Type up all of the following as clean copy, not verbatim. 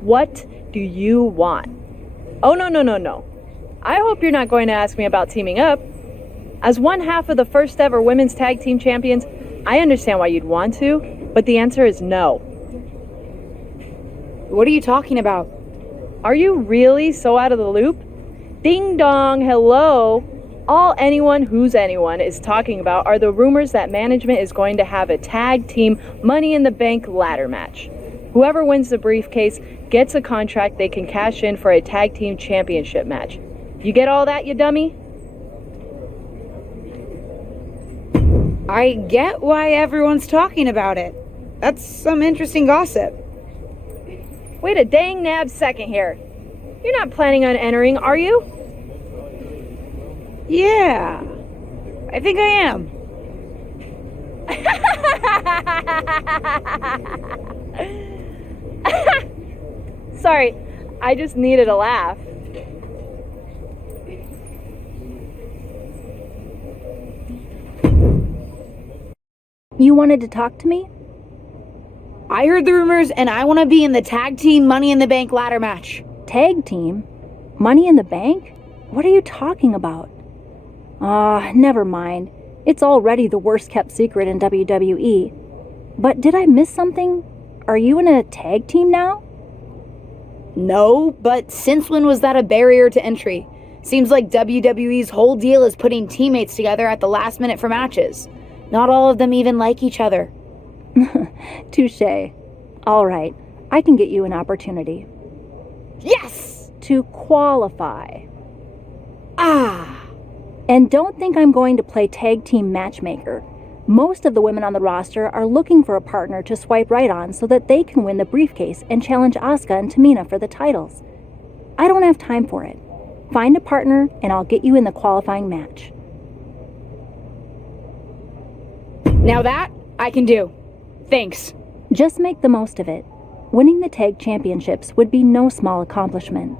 What do you want? Oh, no. I hope you're not going to ask me about teaming up. As one half of the first ever women's tag team champions, I understand why you'd want to, but the answer is no. What are you talking about? Are you really so out of the loop? Ding dong, hello. All anyone who's anyone is talking about are the rumors that management is going to have a tag team Money in the Bank ladder match. Whoever wins the briefcase gets a contract they can cash in for a tag team championship match. You get all that, you dummy? I get why everyone's talking about it. That's some interesting gossip. Wait a dang nab second here. You're not planning on entering, are you? Yeah, I think I am. Sorry, I just needed a laugh. You wanted to talk to me? I heard the rumors and I want to be in the tag team Money in the Bank ladder match. Tag team? Money in the Bank? What are you talking about? Never mind. It's already the worst kept secret in WWE. But did I miss something? Are you in a tag team now? No, but since when was that a barrier to entry? Seems like WWE's whole deal is putting teammates together at the last minute for matches. Not all of them even like each other. Touché. All right, I can get you an opportunity. Yes! To qualify. Ah! And don't think I'm going to play tag team matchmaker. Most of the women on the roster are looking for a partner to swipe right on so that they can win the briefcase and challenge Asuka and Tamina for the titles. I don't have time for it. Find a partner and I'll get you in the qualifying match. Now that I can do. Thanks. Just make the most of it. Winning the tag championships would be no small accomplishment.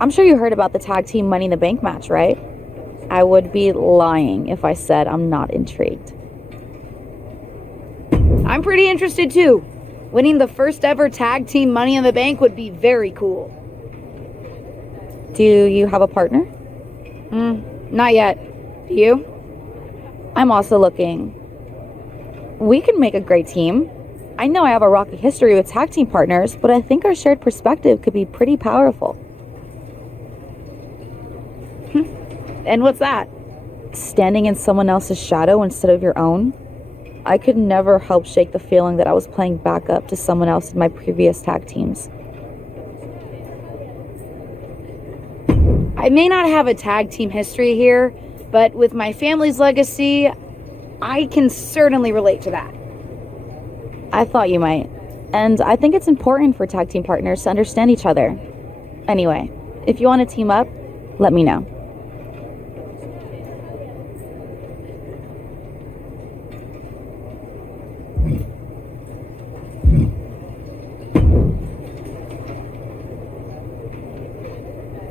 I'm sure you heard about the tag team Money in the Bank match, right? I would be lying if I said I'm not intrigued. I'm pretty interested too. Winning the first ever tag team Money in the Bank would be very cool. Do you have a partner? Not yet. Do you? I'm also looking. We could make a great team. I know I have a rocky history with tag team partners, but I think our shared perspective could be pretty powerful. And what's that? Standing in someone else's shadow instead of your own. I could never help shake the feeling that I was playing backup to someone else in my previous tag teams. I may not have a tag team history here, but with my family's legacy, I can certainly relate to that. I thought you might. And I think it's important for tag team partners to understand each other. Anyway, if you want to team up, let me know.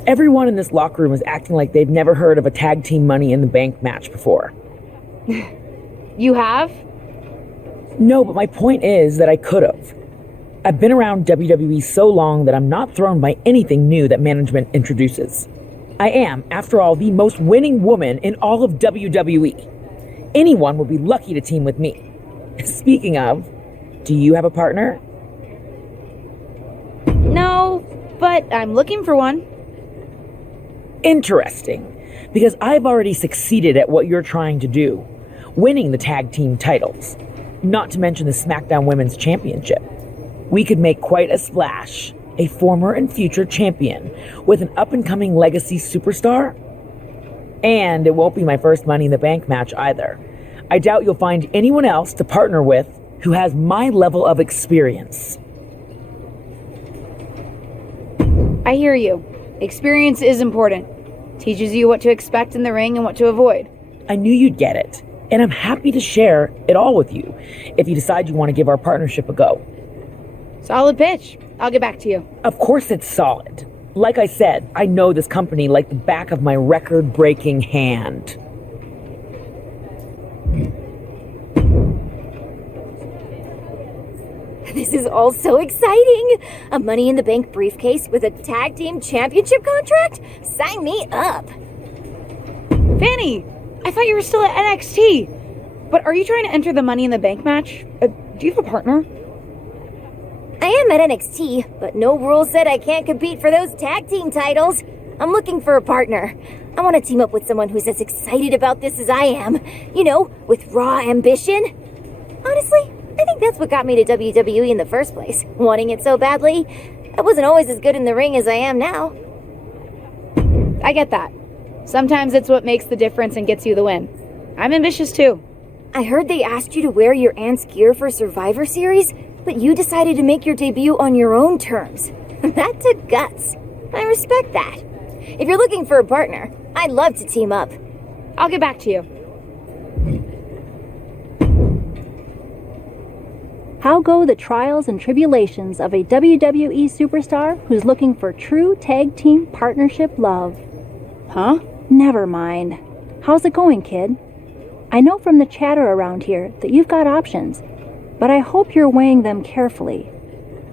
Everyone in this locker room is acting like they've never heard of a tag team Money in the Bank match before. You have? No, but my point is that I could have. I've been around WWE so long that I'm not thrown by anything new that management introduces. I am, after all, the most winning woman in all of WWE. Anyone would be lucky to team with me. Speaking of, do you have a partner? No, but I'm looking for one. Interesting, because I've already succeeded at what you're trying to do, winning the tag team titles, not to mention the SmackDown Women's Championship. We could make quite a splash, a former and future champion with an up-and-coming legacy superstar. And it won't be my first Money in the Bank match either. I doubt you'll find anyone else to partner with who has my level of experience. I hear you. Experience is important. Teaches you what to expect in the ring and what to avoid. I knew you'd get it, and I'm happy to share it all with you if you decide you want to give our partnership a go. Solid pitch. I'll get back to you. Of course it's solid. Like I said, I know this company like the back of my record-breaking hand. This is all so exciting! A Money in the Bank briefcase with a tag team championship contract? Sign me up! Fanny, I thought you were still at NXT. But are you trying to enter the Money in the Bank match? Do you have a partner? I am at NXT, but no rule said I can't compete for those tag team titles. I'm looking for a partner. I want to team up with someone who's as excited about this as I am. You know, with raw ambition. Honestly, I think that's what got me to WWE in the first place. Wanting it so badly. I wasn't always as good in the ring as I am now. I get that. Sometimes it's what makes the difference and gets you the win. I'm ambitious too. I heard they asked you to wear your aunt's gear for Survivor Series, but you decided to make your debut on your own terms. That took guts. I respect that. If you're looking for a partner, I'd love to team up. I'll get back to you. How go the trials and tribulations of a WWE superstar who's looking for true tag team partnership love? Huh? Never mind. How's it going, kid? I know from the chatter around here that you've got options, but I hope you're weighing them carefully.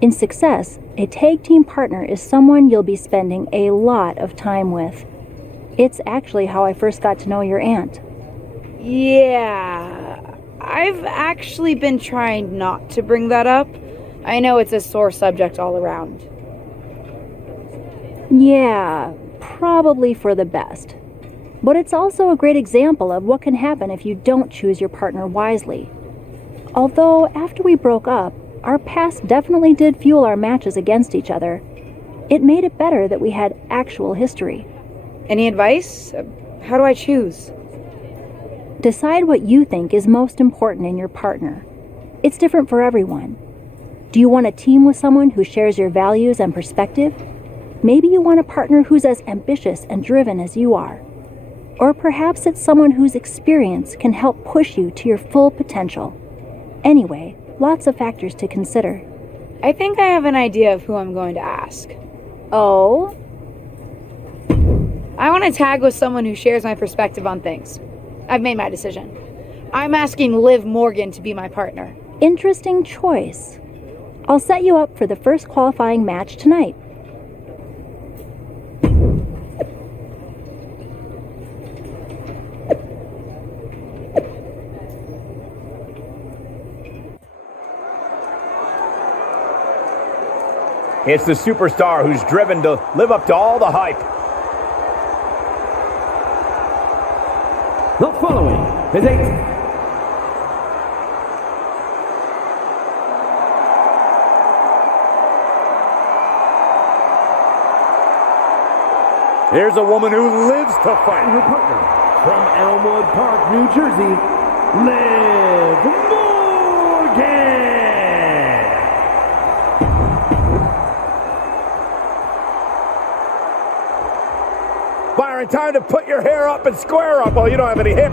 In success, a tag team partner is someone you'll be spending a lot of time with. It's actually how I first got to know your aunt. Yeah, I've actually been trying not to bring that up. I know it's a sore subject all around. Yeah, probably for the best. But it's also a great example of what can happen if you don't choose your partner wisely. Although, after we broke up, our past definitely did fuel our matches against each other. It made it better that we had actual history. Any advice? How do I choose? Decide what you think is most important in your partner. It's different for everyone. Do you want a team with someone who shares your values and perspective? Maybe you want a partner who's as ambitious and driven as you are. Or perhaps it's someone whose experience can help push you to your full potential. Anyway, lots of factors to consider. I think I have an idea of who I'm going to ask. Oh? I want to tag with someone who shares my perspective on things. I've made my decision. I'm asking Liv Morgan to be my partner. Interesting choice. I'll set you up for the first qualifying match tonight. It's the superstar who's driven to live up to all the hype. The following is Here's a woman who lives to fight. her partner from Elmwood Park, New Jersey, Liv Morgan. Byron, time to put your hair up and square up. Oh, you don't have any hair.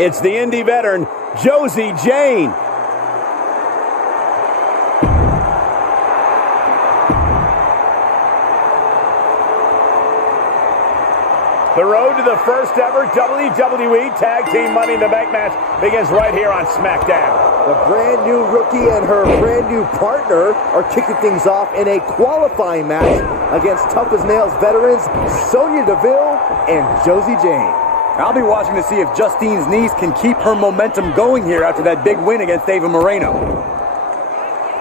It's the indie veteran, Josie Jane. The road to the first ever WWE Tag Team Money in the Bank match begins right here on SmackDown. The brand new rookie and her brand new partner are kicking things off in a qualifying match against tough as nails veterans Sonya Deville and Josie Jane. I'll be watching to see if Justine's niece can keep her momentum going here after that big win against Ava Moreno.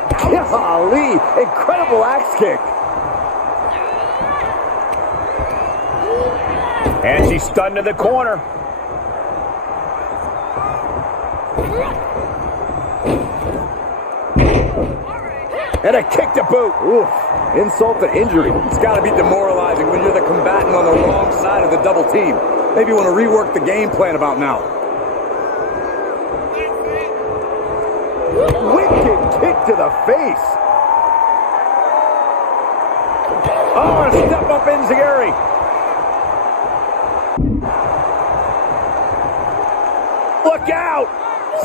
Golly, incredible axe kick. And she's stunned to the corner. And a kick to boot. Oof, insult to injury. It's got to be demoralizing when you're the combatant on the wrong side of the double team. Maybe you want to rework the game plan about now. Wicked kick to the face. Oh, and a step up enziguri. Look out!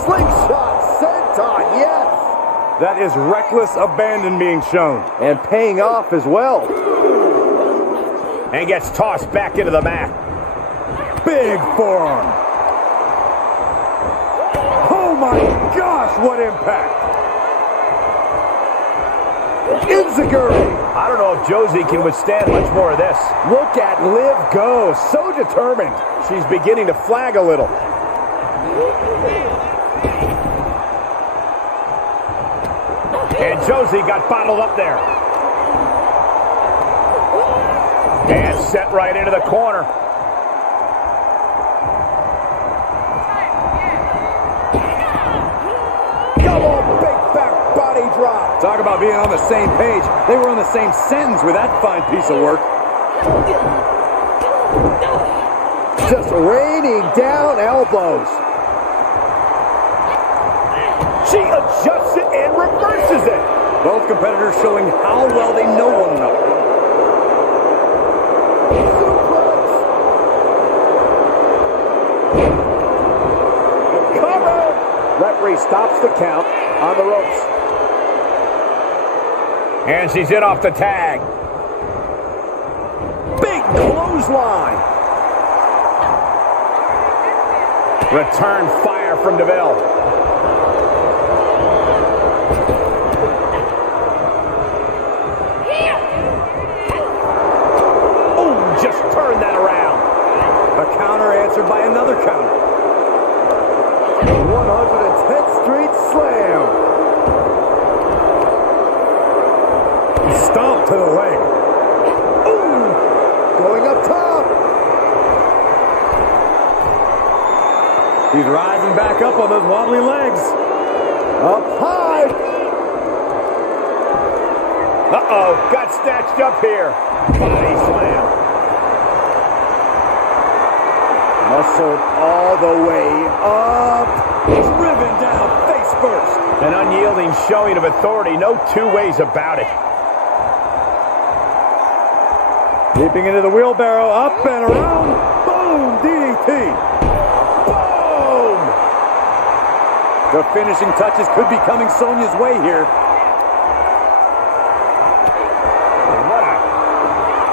Slingshot senton, yes. That is reckless abandon being shown. And paying off as well. And gets tossed back into the mat. Big forearm. Oh my gosh, what impact. Enziguri. I don't know if Josie can withstand much more of this. Look at Liv go, so determined. She's beginning to flag a little. And Josie got bottled up there. And set right into the corner. Double big back body drop. Talk about being on the same page. They were on the same sentence with that fine piece of work. Just raining down elbows. She adjusts it and reverses it. Both competitors showing how well they know one another. Cover. Referee stops the count on the ropes. And she's in off the tag. Big clothesline. Return fire from DeVille. Oh, just turn that around. A counter answered by another counter. 110th Street Slam. Stomp to the leg. Ooh, going up top. He's rising back up on those wobbly legs. Up high. Uh-oh, got snatched up here. Body slam. Muscled all the way up. Driven down face first. An unyielding showing of authority. No two ways about it. Leaping into the wheelbarrow, up and around. Boom, DDT. Boom! The finishing touches could be coming Sonya's way here. What a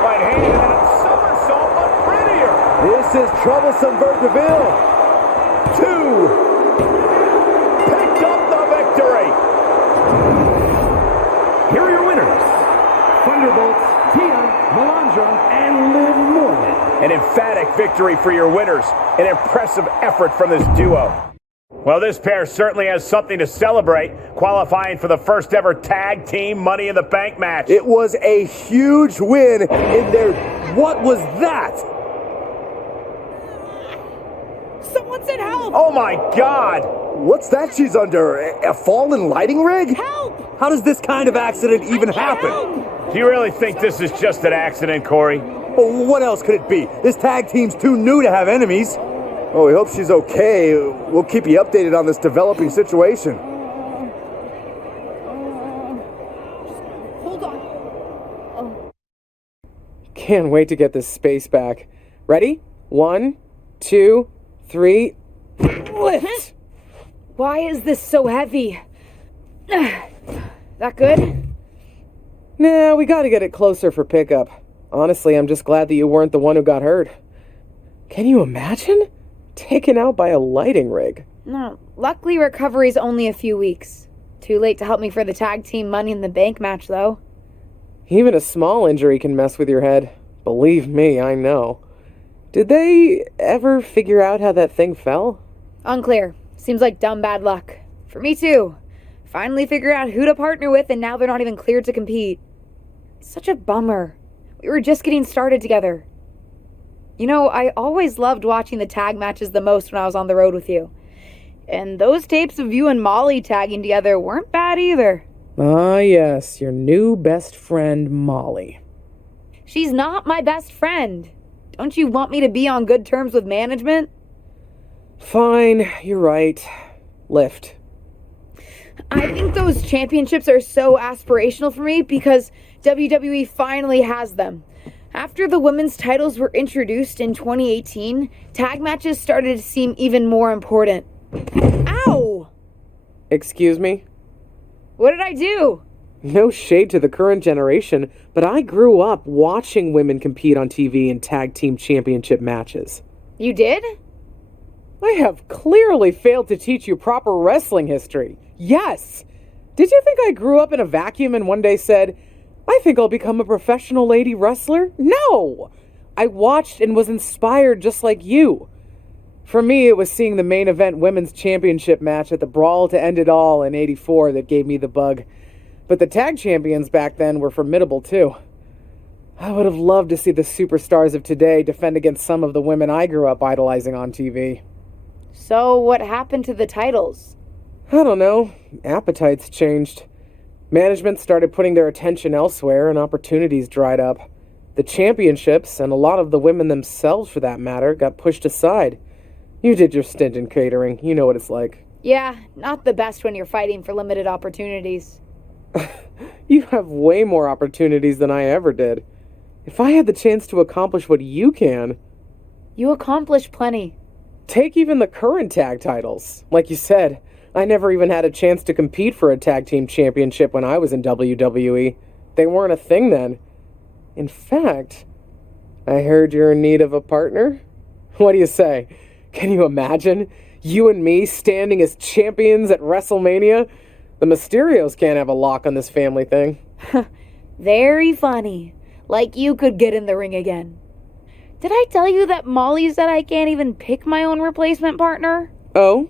right hand and then a somersault, but prettier. This is troublesome for DeVille. 2. Picked up the victory. Here are your winners. Thunderbolts, Tia, Melandra, and Liv Morgan. An emphatic victory for your winners. An impressive effort from this duo. Well, this pair certainly has something to celebrate, qualifying for the first ever tag team Money in the Bank match. It was a huge win in their... What was that? Someone said help! Oh my God! What's that she's under? A fallen lighting rig? Help! How does this kind of accident even happen? Do you really think this is just an accident, Corey? Well, what else could it be? This tag team's too new to have enemies. Oh, we hope she's okay. We'll keep you updated on this developing situation. Hold on. Can't wait to get this space back. Ready? 1, 2, 3. Lift! Why is this so heavy? That good? Nah, we gotta get it closer for pickup. Honestly, I'm just glad that you weren't the one who got hurt. Can you imagine? Taken out by a lighting rig. No, luckily recovery's only a few weeks. Too late to help me for the tag team Money in the Bank match, though. Even a small injury can mess with your head. Believe me, I know. Did they ever figure out how that thing fell? Unclear. Seems like dumb bad luck. For me, too. Finally figured out who to partner with, and now they're not even cleared to compete. Such a bummer. We were just getting started together. You know, I always loved watching the tag matches the most when I was on the road with you. And those tapes of you and Molly tagging together weren't bad either. Ah, yes, your new best friend, Molly. She's not my best friend. Don't you want me to be on good terms with management? Fine, you're right. Lift. I think those championships are so aspirational for me because WWE finally has them. After the women's titles were introduced in 2018, tag matches started to seem even more important. Ow! Excuse me? What did I do? No shade to the current generation, but I grew up watching women compete on TV in tag team championship matches. You did? I have clearly failed to teach you proper wrestling history. Yes! Did you think I grew up in a vacuum and one day said, I think I'll become a professional lady wrestler? No! I watched and was inspired just like you. For me, it was seeing the main event women's championship match at the Brawl to End It All in '84 that gave me the bug. But the tag champions back then were formidable too. I would have loved to see the superstars of today defend against some of the women I grew up idolizing on TV. So, what happened to the titles? I don't know. Appetites changed. Management started putting their attention elsewhere and opportunities dried up. The championships, and a lot of the women themselves for that matter, got pushed aside. You did your stint in catering. You know what it's like. Yeah, not the best when you're fighting for limited opportunities. You have way more opportunities than I ever did. If I had the chance to accomplish what you can... You accomplished plenty. Take even the current tag titles. Like you said, I never even had a chance to compete for a tag team championship when I was in WWE. They weren't a thing then. In fact, I heard you're in need of a partner? What do you say? Can you imagine? You and me standing as champions at WrestleMania? The Mysterios can't have a lock on this family thing. Very funny. Like you could get in the ring again. Did I tell you that Molly said I can't even pick my own replacement partner? Oh?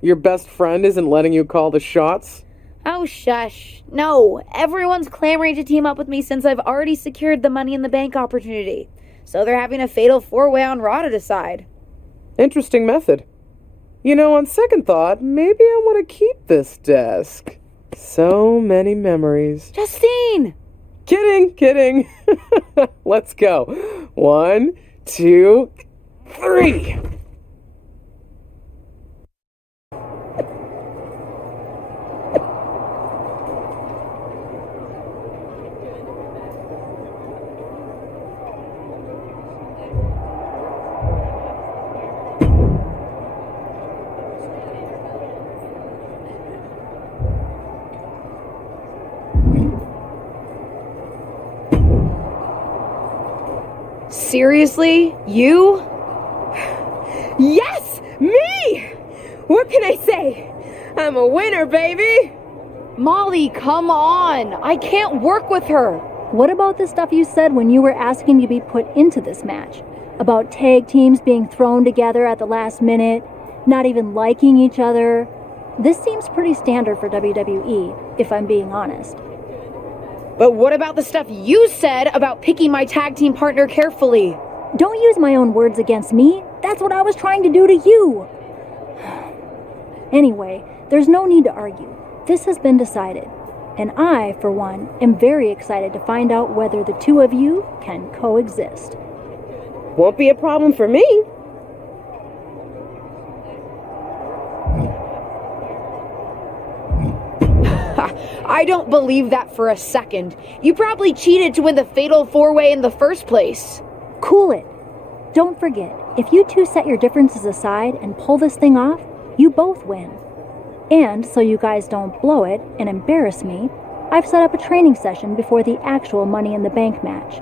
Your best friend isn't letting you call the shots? Oh, shush. No, everyone's clamoring to team up with me since I've already secured the Money in the Bank opportunity. So they're having a fatal four-way on Raw to decide. Interesting method. You know, on second thought, maybe I want to keep this desk. So many memories. Justine! Kidding. Let's go. 1, 2, 3. Seriously? You? Yes! Me! What can I say? I'm a winner, baby! Molly, come on! I can't work with her! What about the stuff you said when you were asking to be put into this match? About tag teams being thrown together at the last minute, not even liking each other? This seems pretty standard for WWE, if I'm being honest. But what about the stuff you said about picking my tag team partner carefully? Don't use my own words against me. That's what I was trying to do to you. Anyway, there's no need to argue. This has been decided. And I, for one, am very excited to find out whether the two of you can coexist. Won't be a problem for me. I don't believe that for a second. You probably cheated to win the fatal four-way in the first place. Cool it. Don't forget, if you two set your differences aside and pull this thing off, you both win. And so you guys don't blow it and embarrass me, I've set up a training session before the actual Money in the Bank match.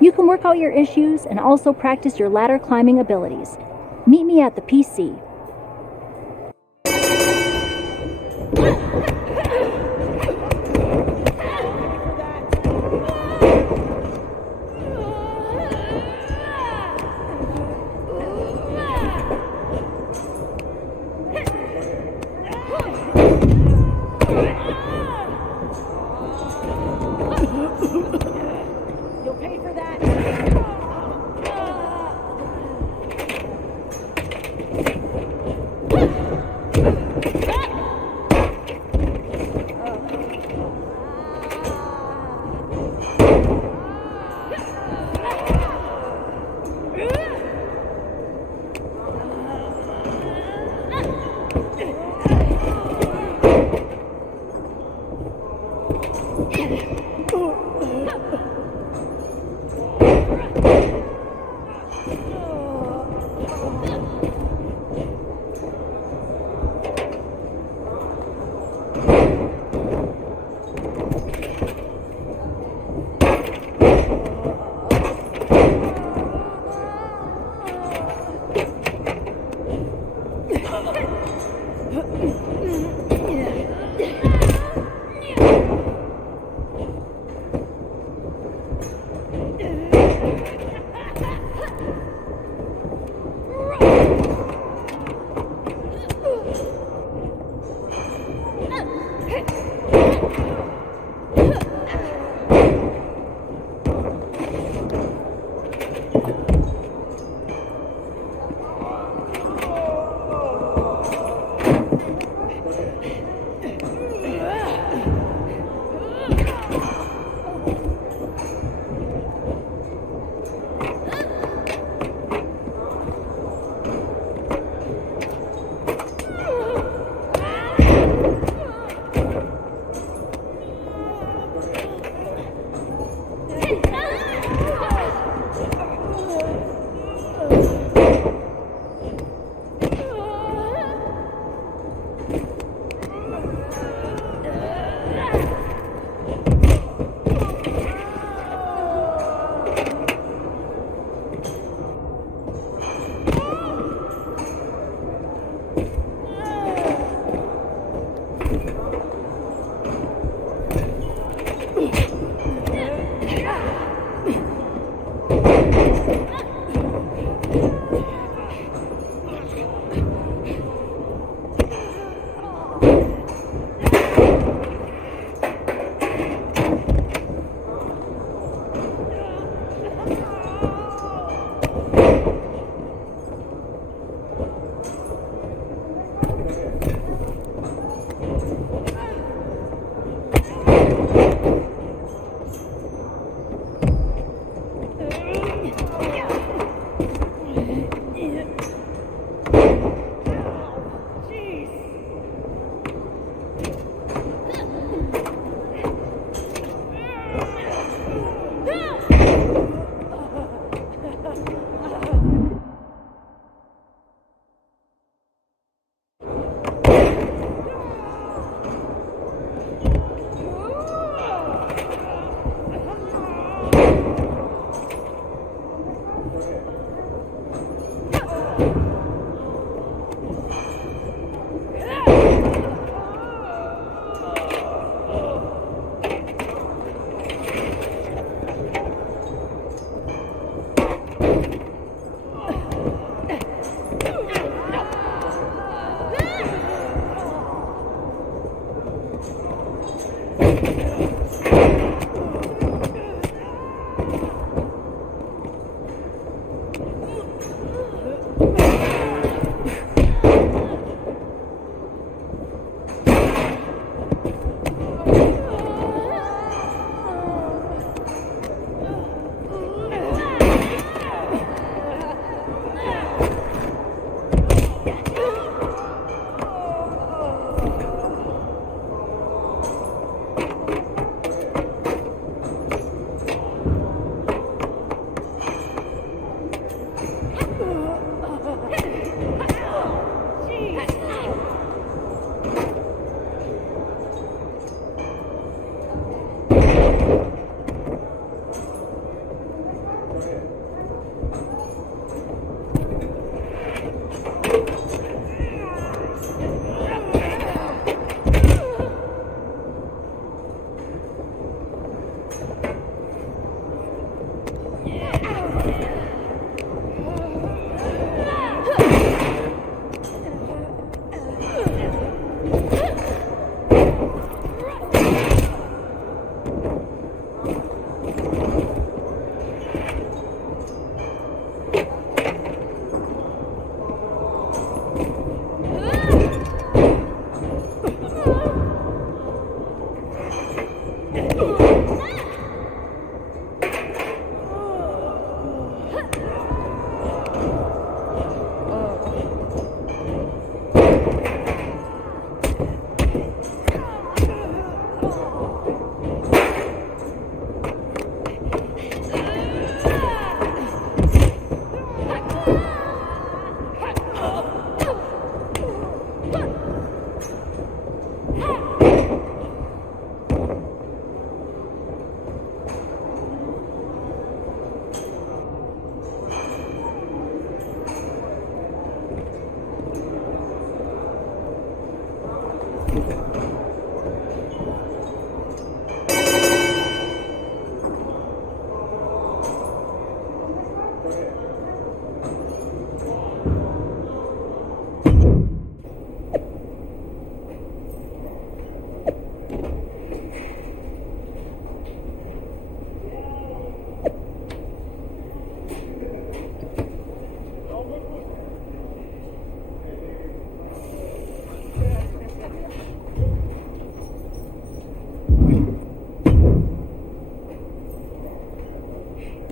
You can work out your issues and also practice your ladder climbing abilities. Meet me at the PC.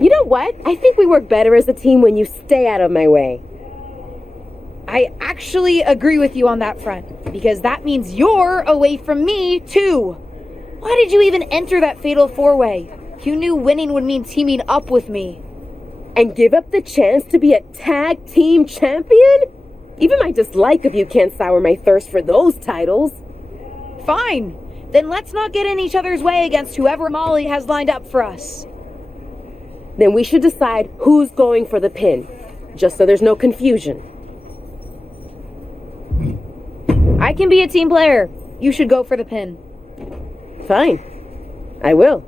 You know what? I think we work better as a team when you stay out of my way. I actually agree with you on that front, because that means you're away from me, too. Why did you even enter that fatal four-way? You knew winning would mean teaming up with me. And give up the chance to be a tag team champion? Even my dislike of you can't sour my thirst for those titles. Fine. Then let's not get in each other's way against whoever Molly has lined up for us. Then we should decide who's going for the pin, just so there's no confusion. I can be a team player. You should go for the pin. Fine. I will.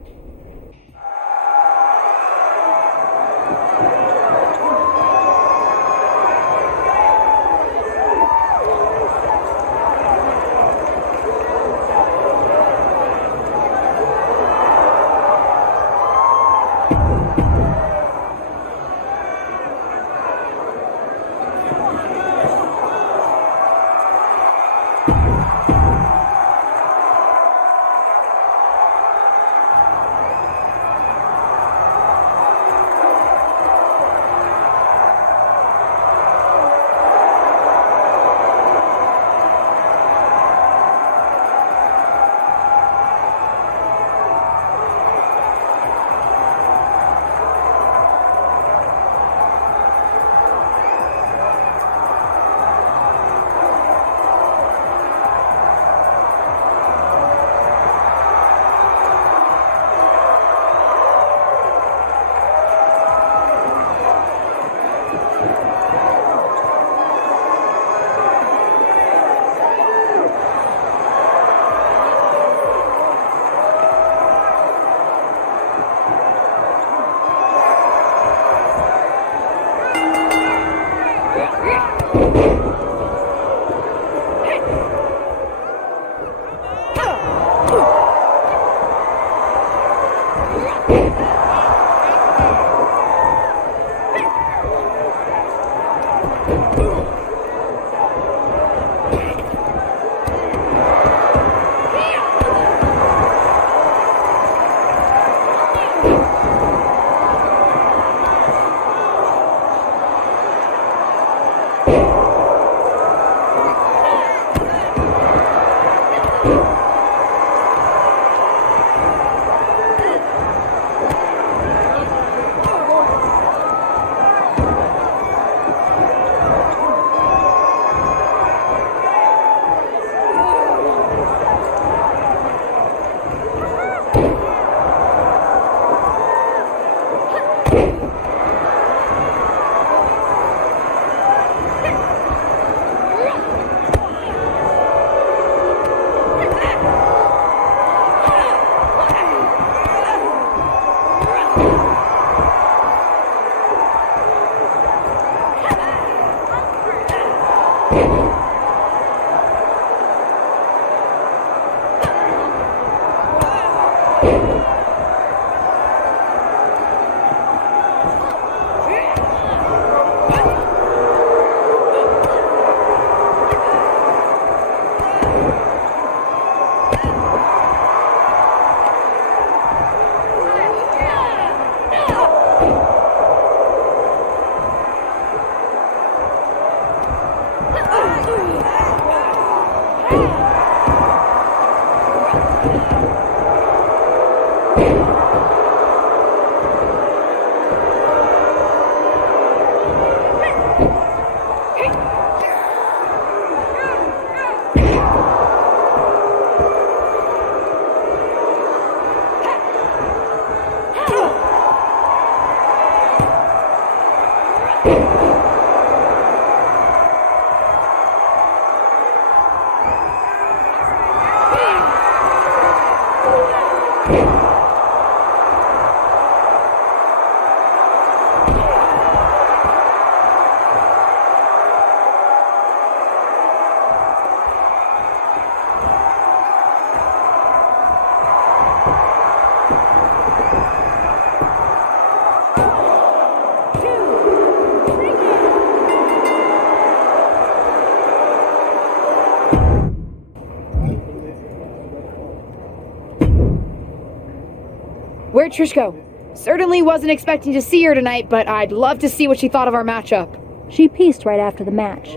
Where'd Trish go? Certainly wasn't expecting to see her tonight, but I'd love to see what she thought of our matchup. She pieced right after the match.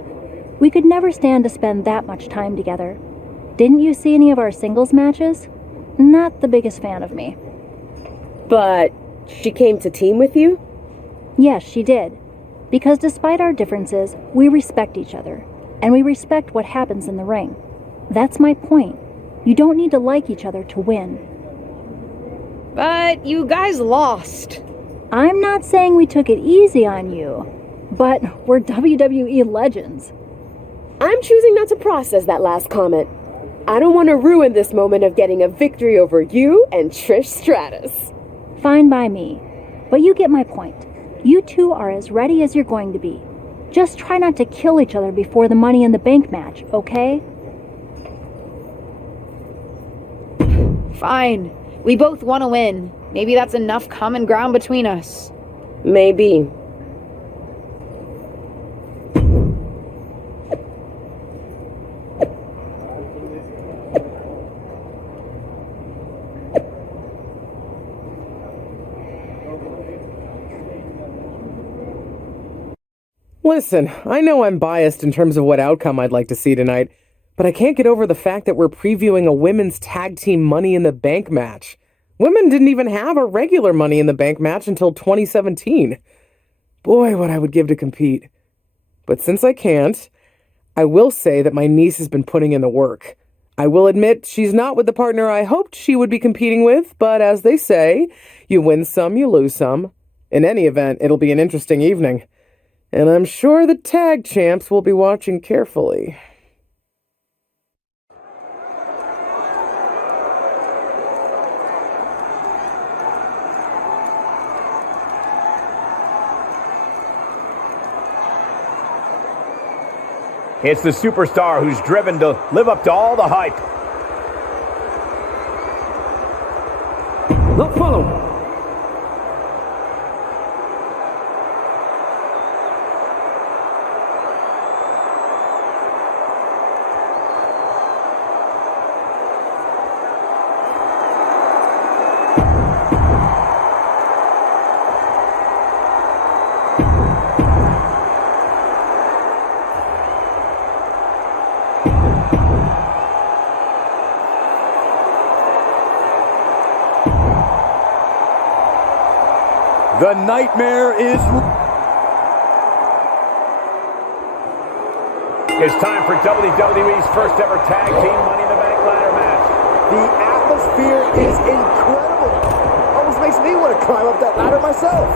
We could never stand to spend that much time together. Didn't you see any of our singles matches? Not the biggest fan of me. But she came to team with you? Yes, she did. Because despite our differences, we respect each other. And we respect what happens in the ring. That's my point. You don't need to like each other to win. But you guys lost. I'm not saying we took it easy on you, but we're WWE legends. I'm choosing not to process that last comment. I don't want to ruin this moment of getting a victory over you and Trish Stratus. Fine by me. But you get my point. You two are as ready as you're going to be. Just try not to kill each other before the Money in the Bank match, okay? Fine. We both want to win. Maybe that's enough common ground between us. Maybe. Listen, I know I'm biased in terms of what outcome I'd like to see tonight, but I can't get over the fact that we're previewing a women's tag team Money in the Bank match. Women didn't even have a regular Money in the Bank match until 2017. Boy, what I would give to compete. But since I can't, I will say that my niece has been putting in the work. I will admit she's not with the partner I hoped she would be competing with, but as they say, you win some, you lose some. In any event, it'll be an interesting evening. And I'm sure the tag champs will be watching carefully. It's the superstar who's driven to live up to all the hype. The following The nightmare is... It's time for WWE's first ever tag team Money in the Bank ladder match. The atmosphere is incredible. Almost makes me want to climb up that ladder myself.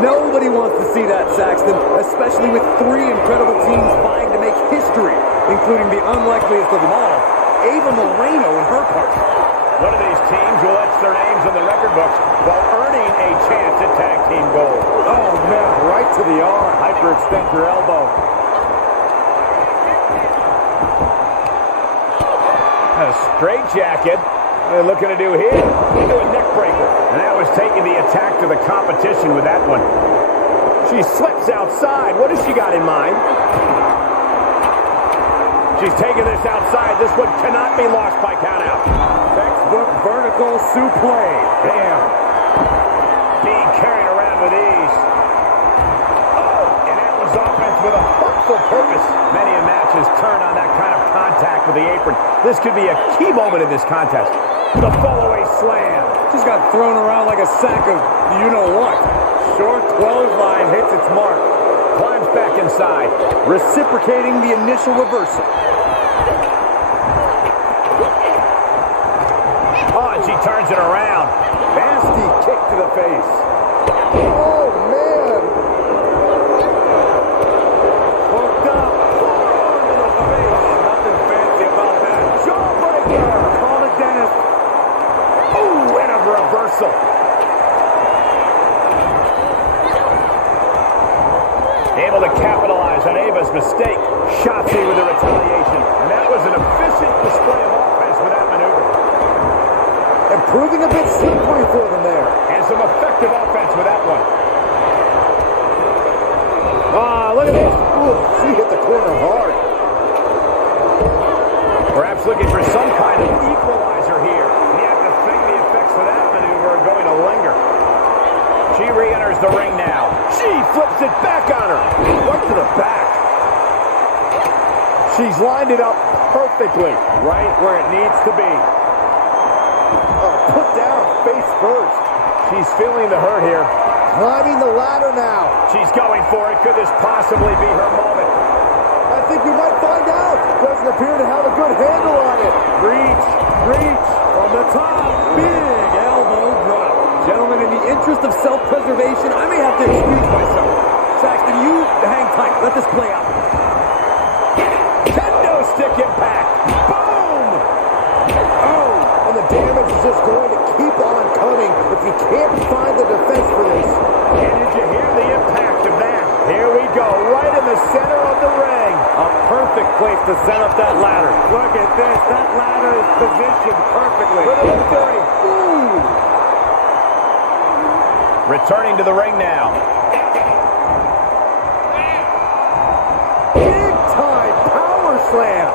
Nobody wants to see that, Saxton, especially with three incredible teams vying to make history, including the unlikeliest of them all, Ava Moreno and her partner. One of these teams will etch their names in the record books while earning a chance at tag team gold. Oh, man, right to the arm. Hyperextend your elbow. A straight jacket. What they're looking to do here, do a neck breaker. And that was taking the attack to the competition with that one. She slips outside. What has she got in mind? She's taking this outside. This one cannot be lost by countout. Textbook vertical suplex. Bam. Being carried around with ease. Oh, and that was offense with a hurtful purpose. Many a match has turned on that kind of contact with the apron. This could be a key moment in this contest. The fallaway slam. Just got thrown around like a sack of you-know-what. Short clothesline hits its mark. Climbs back inside. Reciprocating the initial reversal. Oh, and she turns it around. Nasty kick to the face. Oh, man. Hooked up. Forearm to the face. Oh, nothing fancy about that. Jawbreaker. Call it Dennis. Oh, and a reversal. Able to capitalize on Ava's mistake. Shotzi with the retaliation. And that was an efficient display of offense with that maneuver. And proving a bit slippery for them there. And some effective offense with that one. Ah, look at this. Ooh, she hit the corner hard. Perhaps looking for some kind of equalizer here. And you have to think the effects of that maneuver are going to linger. the ring now. She flips it back on her. Right to the back. She's lined it up perfectly. Right where it needs to be. Put down face first. She's feeling the hurt here. Climbing the ladder now. She's going for it. Could this possibly be her moment? I think we might find out. Doesn't appear to have a good handle on it. Reach from the top. Big elbow drop. Gentlemen, in the interest of self-preservation, I may have to excuse myself. Saxton, you hang tight. Let this play out. Kendo stick impact. Boom! Oh, and the damage is just going to keep on coming if you can't find the defense for this. And did you hear the impact of that? Here we go, right in the center of the ring. A perfect place to set up that ladder. Look at this. That ladder is positioned perfectly. For the victory. Ooh. Returning to the ring now. Big time power slam.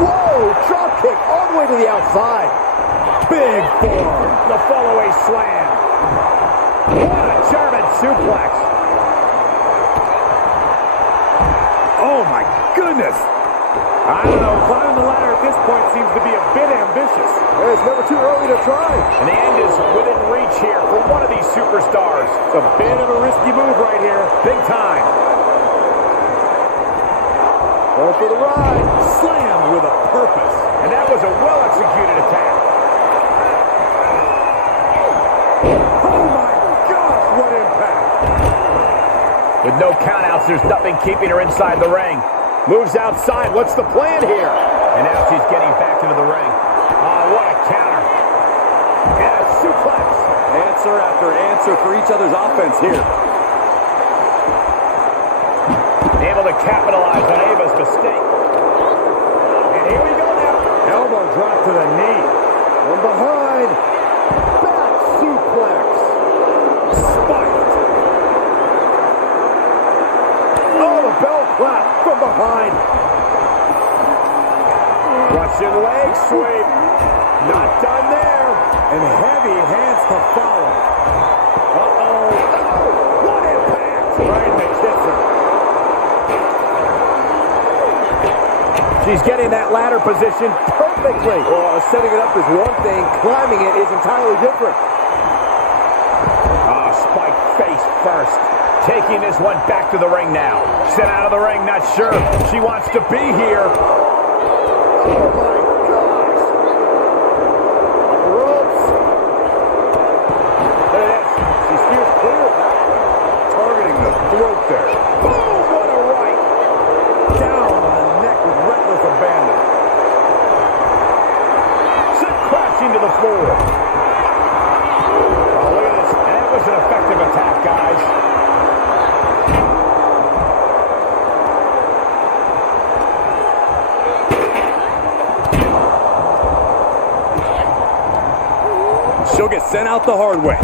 Whoa, drop kick all the way to the outside. Big forearm. The follow-away slam. What a German suplex. Oh, my goodness. I don't know. Climbing the ladder at this point seems to be a bit ambitious. It's never too early to try. And the end is within reach here for one of these superstars. It's a bit of a risky move right here. Big time. Going for the ride. Slam with a purpose. And that was a well-executed attack. Oh, my gosh, what impact. With no countouts, there's nothing keeping her inside the ring. Moves outside. What's the plan here? And now she's getting back into the ring. Oh, what a counter. And a suplex. Answer after answer for each other's offense here. Able to capitalize on Ava's mistake. And here we go now. Elbow drop to the knee. From behind. Back suplex. Spiked. Oh, the bell clap from behind. Russian leg sweep. Not done there. And heavy hands to follow. Uh-oh. Oh, what impact. Right in the kisser. She's getting that ladder position perfectly. Well, setting it up is one thing. Climbing it is entirely different. Ah, spike face first. Taking this one back to the ring now. Sent out of the ring, not sure she wants to be here. Oh, my gosh. Ropes. Look at this. She steers clear of that. Targeting the throat there. Boom, what a right. Down on the neck with reckless abandon. Sent crashing to the floor. Oh, look at this. And that was an effective attack, guys. She'll get sent out the hard way.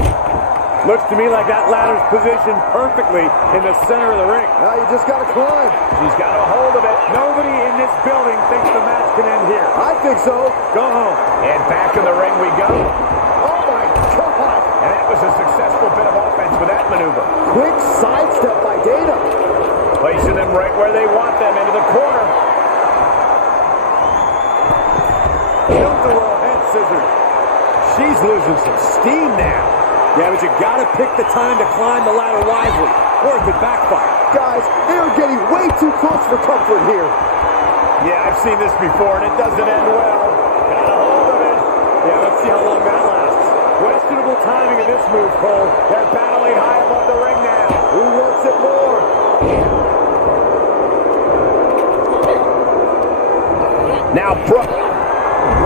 Looks to me like that ladder's positioned perfectly in the center of the ring. Now you just got to climb. She's got a hold of it. Nobody in this building thinks the match can end here. I think so. Go home. And back in the ring we go. Oh, my God. And that was a successful bit of offense with that maneuver. Quick sidestep by Dana. Placing them right where they want them, into the corner. Tilt-a-roll head scissors. She's losing some steam now. Yeah, but you gotta pick the time to climb the ladder wisely, or it could backfire. Guys, they are getting way too close for comfort here. Yeah, I've seen this before, and it doesn't end well. Got a hold of it. Yeah, let's see how long that lasts. Questionable timing of this move, Cole. They're battling high above the ring now. Who wants it more? Now, Brooke.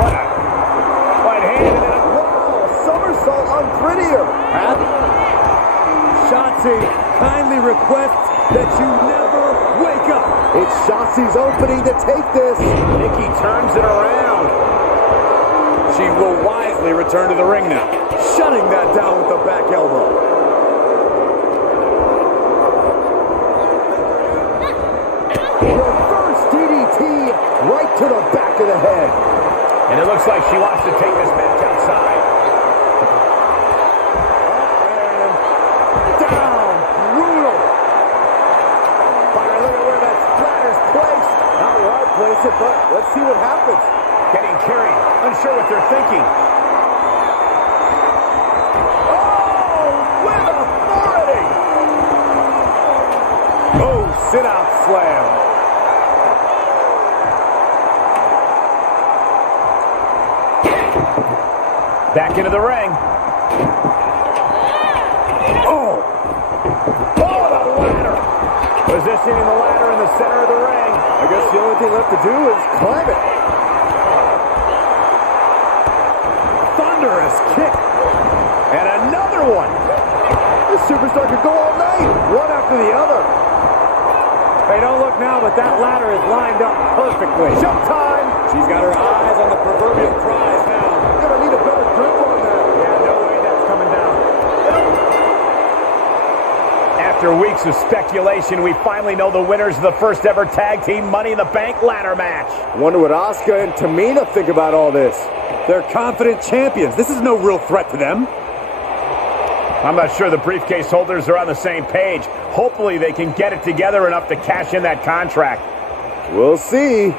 What a right hand. And then a Somersault unprettier. Shotzi kindly requests that you never wake up. It's Shotzi's opening to take this. Nikki turns it around. She will wisely return to the ring now, shutting that down with the back elbow. Reverse DDT right to the back of the head. And it looks like she wants to take this match outside. place it, but let's see what happens. Getting carried, unsure what they're thinking. Oh, with authority! Oh, sit-out slam. Back into the ring. Oh! Oh, the ladder! Positioning the ladder in the center of the ring. I guess the only thing left to do is climb it. Thunderous kick. And another one. This superstar could go all night, one after the other. Hey, don't look now, but that ladder is lined up perfectly. Showtime! She's got her eyes on the proverbial prize now. You're gonna need a better grip on that. Yeah, no way that's coming down. After weeks of speculation, we finally know the winners of the first ever tag team Money in the Bank ladder match. Wonder what Asuka and Tamina think about all this. They're confident champions. This is no real threat to them. I'm not sure the briefcase holders are on the same page. Hopefully they can get it together enough to cash in that contract. We'll see.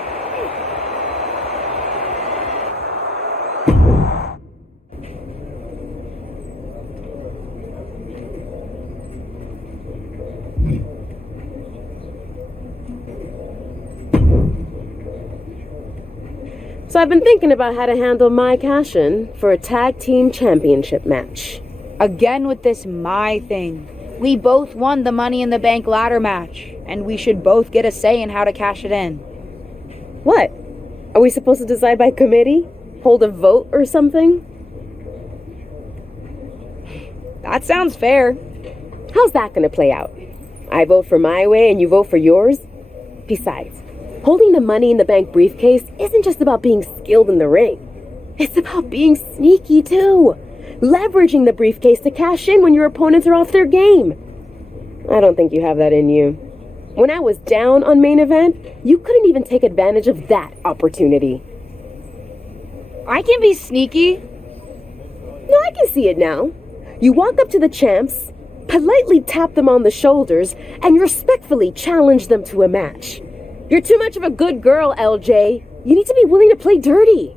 So I've been thinking about how to handle my cash-in for a tag team championship match. Again with this my thing. We both won the Money in the Bank ladder match, and we should both get a say in how to cash it in. What? Are we supposed to decide by committee? Hold a vote or something? That sounds fair. How's that gonna play out? I vote for my way and you vote for yours? Besides, holding the Money in the Bank briefcase isn't just about being skilled in the ring. It's about being sneaky too. Leveraging the briefcase to cash in when your opponents are off their game. I don't think you have that in you. When I was down on main event, you couldn't even take advantage of that opportunity. I can be sneaky. No, I can see it now. You walk up to the champs, politely tap them on the shoulders, and respectfully challenge them to a match. You're too much of a good girl, LJ. You need to be willing to play dirty.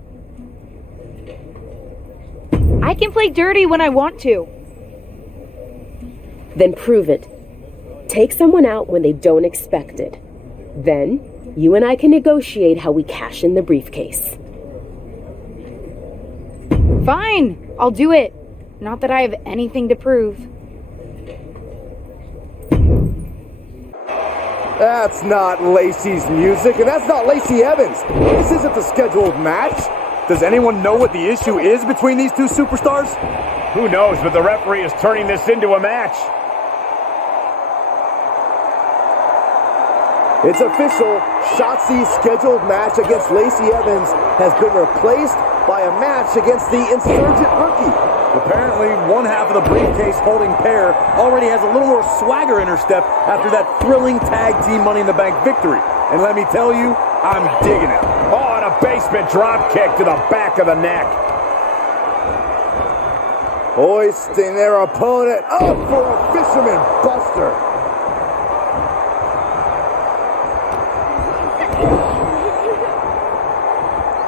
I can play dirty when I want to. Then prove it. Take someone out when they don't expect it. Then, you and I can negotiate how we cash in the briefcase. Fine, I'll do it. Not that I have anything to prove. That's not Lacey's music, and that's not Lacey Evans. This isn't the scheduled match. Does anyone know what the issue is between these two superstars? Who knows, but the referee is turning this into a match. It's official. Shotzi's scheduled match against Lacey Evans has been replaced by a match against the insurgent rookie. Apparently, one half of the briefcase holding pair already has a little more swagger in her step after that thrilling tag team Money in the Bank victory. And let me tell you, I'm digging it. Oh, and a basement drop kick to the back of the neck. Hoisting their opponent up for a fisherman buster.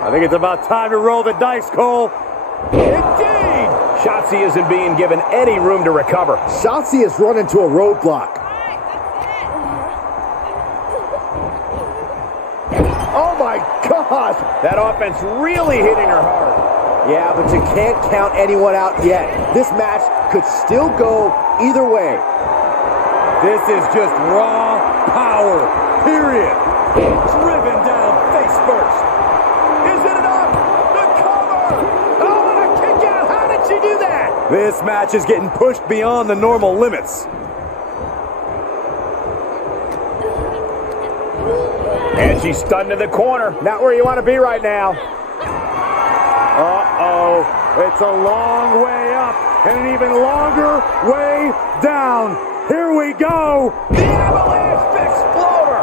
I think it's about time to roll the dice, Cole. Indeed! Shotzi isn't being given any room to recover. Shotzi has run into a roadblock. Oh my gosh! That offense really hitting her hard. Yeah, but you can't count anyone out yet. This match could still go either way. This is just raw power, period. Driven down face first. Is it enough? The cover! Oh, and a kick out! How did she do that? This match is getting pushed beyond the normal limits. And she's stunned in the corner. Not where you want to be right now. Uh-oh. It's a long way up and an even longer way down. Here we go. The avalanche exploder.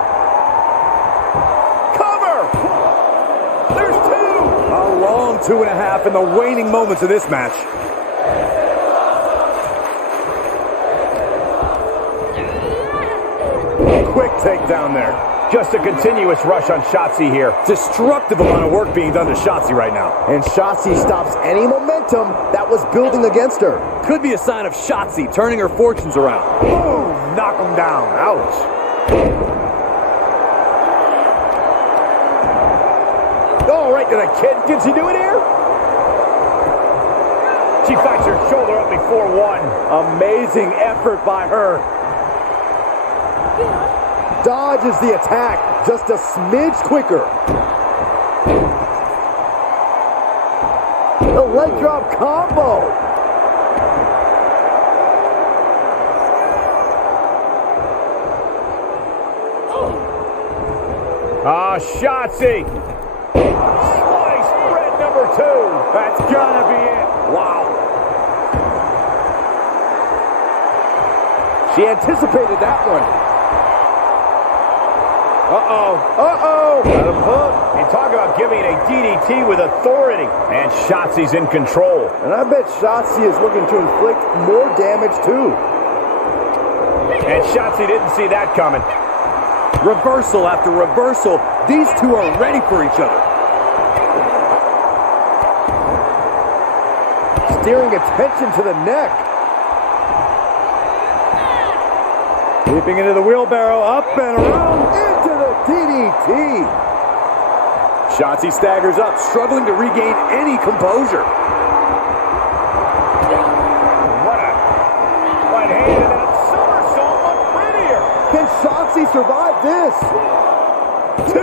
Cover. There's two. A long 2.5 in the waning moments of this match. Quick takedown there. Just a continuous rush on Shotzi here. Destructive amount of work being done to Shotzi right now. And Shotzi stops any momentum that was building against her. Could be a sign of Shotzi turning her fortunes around. Boom! Knock him down. Ouch. Oh, right to the kid. Can she do it here? She fights her shoulder up before one. Amazing effort by her. Dodges the attack just a smidge quicker. The leg drop combo. Ah, Shotzi. Slice bread number 2. That's gotta be it. Wow. She anticipated that one. Uh-oh. Got him hooked. You talk about giving a DDT with authority. And Shotzi's in control. And I bet Shotzi is looking to inflict more damage too. And Shotzi didn't see that coming. Reversal after reversal. These two are ready for each other. Steering attention to the neck. Leaping into the wheelbarrow, up and around. Into the DDT. Shotzi staggers up, struggling to regain any composure. What a right hand and that somersault looked prettier. Can Shotzi survive this? 2.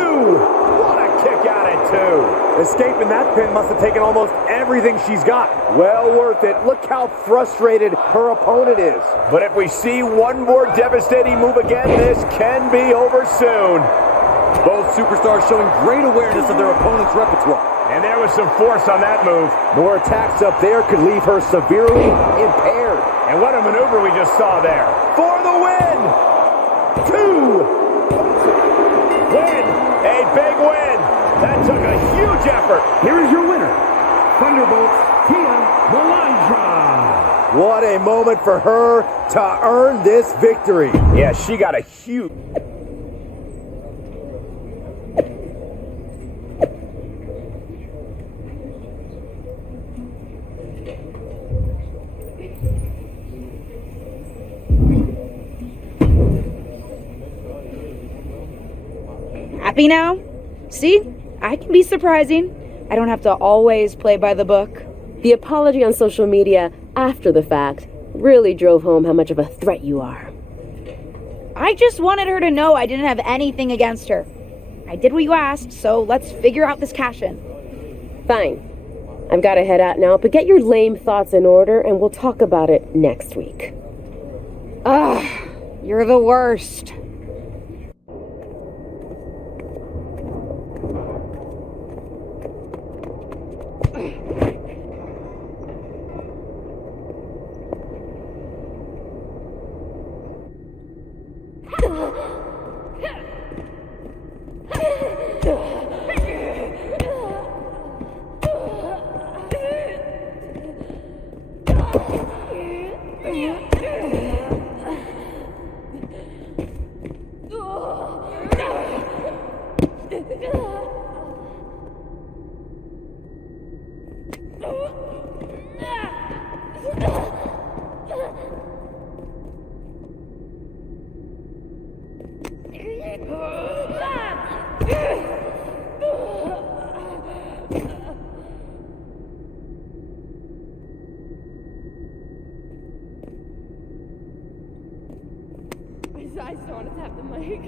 What a kick out at 2. Escaping that pin must have taken almost everything she's got. Well worth it. Look how frustrated her opponent is. But if we see one more devastating move again, this can be over soon. Both superstars showing great awareness of their opponent's repertoire. And there was some force on that move. More attacks up there could leave her severely impaired. And what a maneuver we just saw there. For the win! 2! Win! A big win! That took a huge effort. Here is your winner, Thunderbolt's Tia Melandra. What a moment for her to earn this victory. Yeah, she got a huge... Happy now? See? I can be surprising. I don't have to always play by the book. The apology on social media after the fact really drove home how much of a threat you are. I just wanted her to know I didn't have anything against her. I did what you asked, so let's figure out this cash-in. Fine. I've got to head out now, but get your lame thoughts in order and we'll talk about it next week. Ugh, you're the worst. I just want to tap the mic.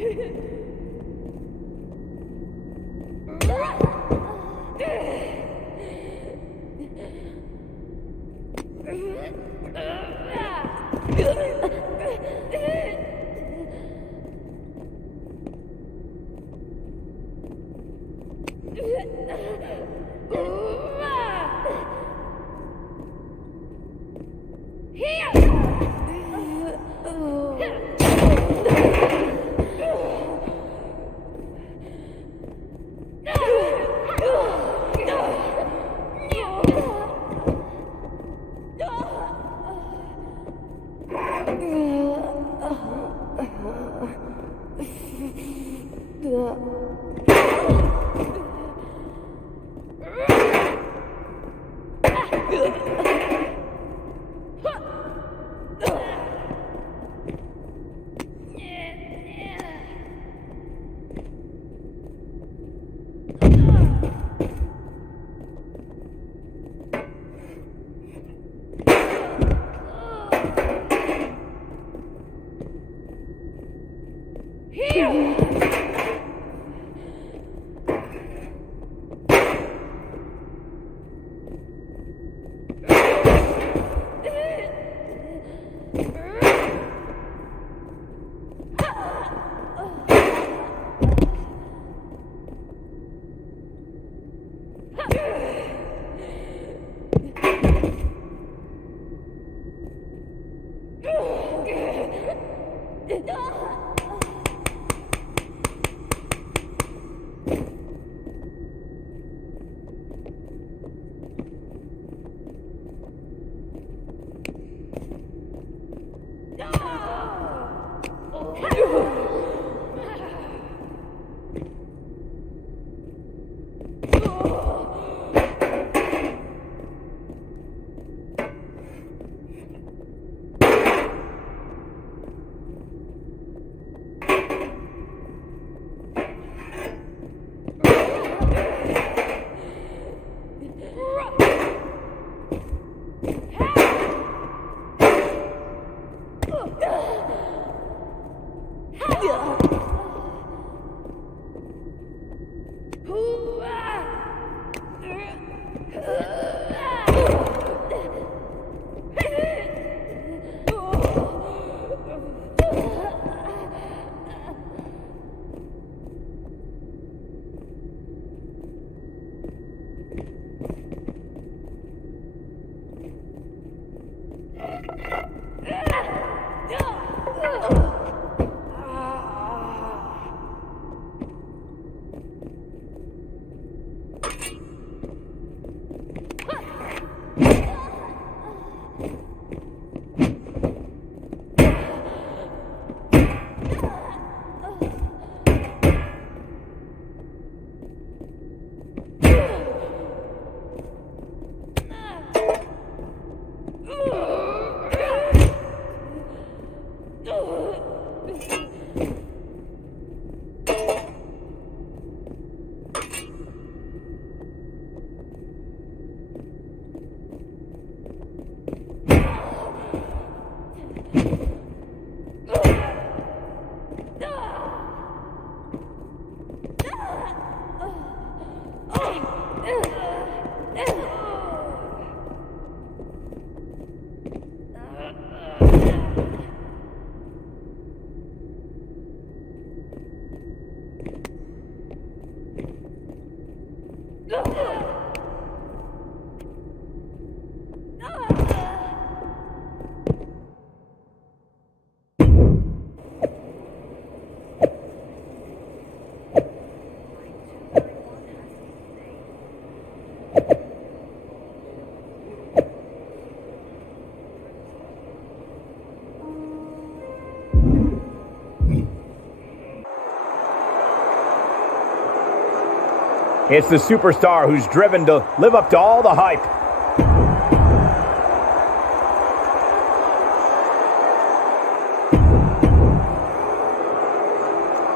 It's the superstar who's driven to live up to all the hype.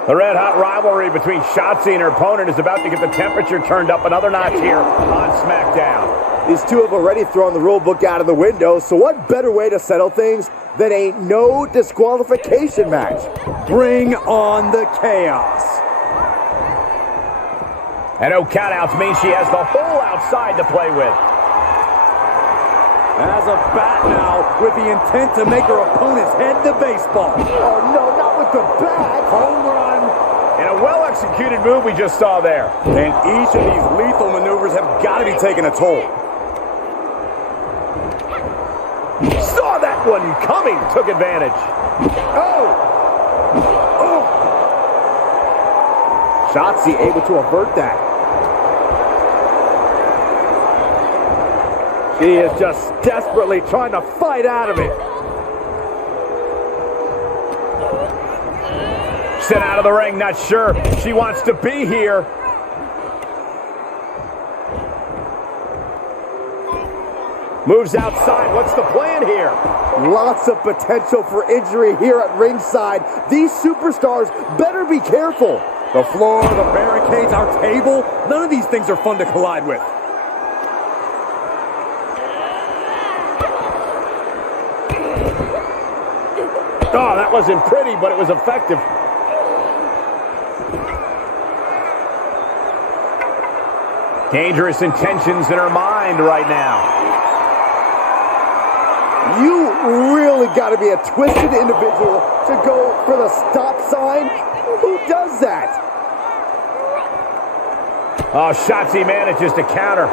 The red-hot rivalry between Shotzi and her opponent is about to get the temperature turned up another notch here on SmackDown. These two have already thrown the rule book out of the window, so what better way to settle things than a no disqualification match? Bring on the chaos. And no countouts means she has the whole outside to play with. Has a bat now with the intent to make her opponent's head the baseball. Oh no, not with the bat! Home run. And a well-executed move we just saw there. And each of these lethal maneuvers have got to be taking a toll. Saw that one coming, took advantage. Oh! Shotzi able to avert that. She is just desperately trying to fight out of it. Sent out of the ring, not sure she wants to be here. Moves outside. What's the plan here? Lots of potential for injury here at ringside. These superstars better be careful. The floor, the barricades, our table, none of these things are fun to collide with. Oh, that wasn't pretty, but it was effective. Dangerous intentions in her mind right now. You really got to be a twisted individual to go for the stop sign. Who does that? Oh, Shotzi manages to counter.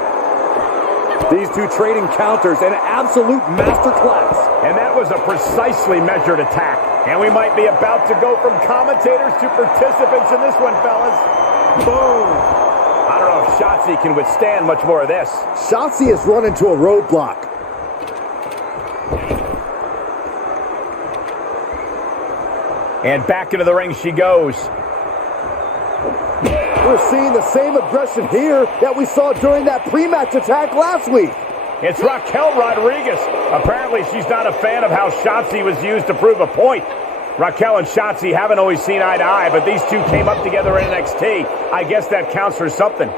These two trading counters, an absolute masterclass. And that was a precisely measured attack. And we might be about to go from commentators to participants in this one, fellas. Boom. I don't know if Shotzi can withstand much more of this. Shotzi has run into a roadblock. And back into the ring she goes. We're seeing the same aggression here that we saw during that pre-match attack last week. It's Raquel Rodriguez. Apparently she's not a fan of how Shotzi was used to prove a point. Raquel and Shotzi haven't always seen eye to eye, but these two came up together in NXT. I guess that counts for something.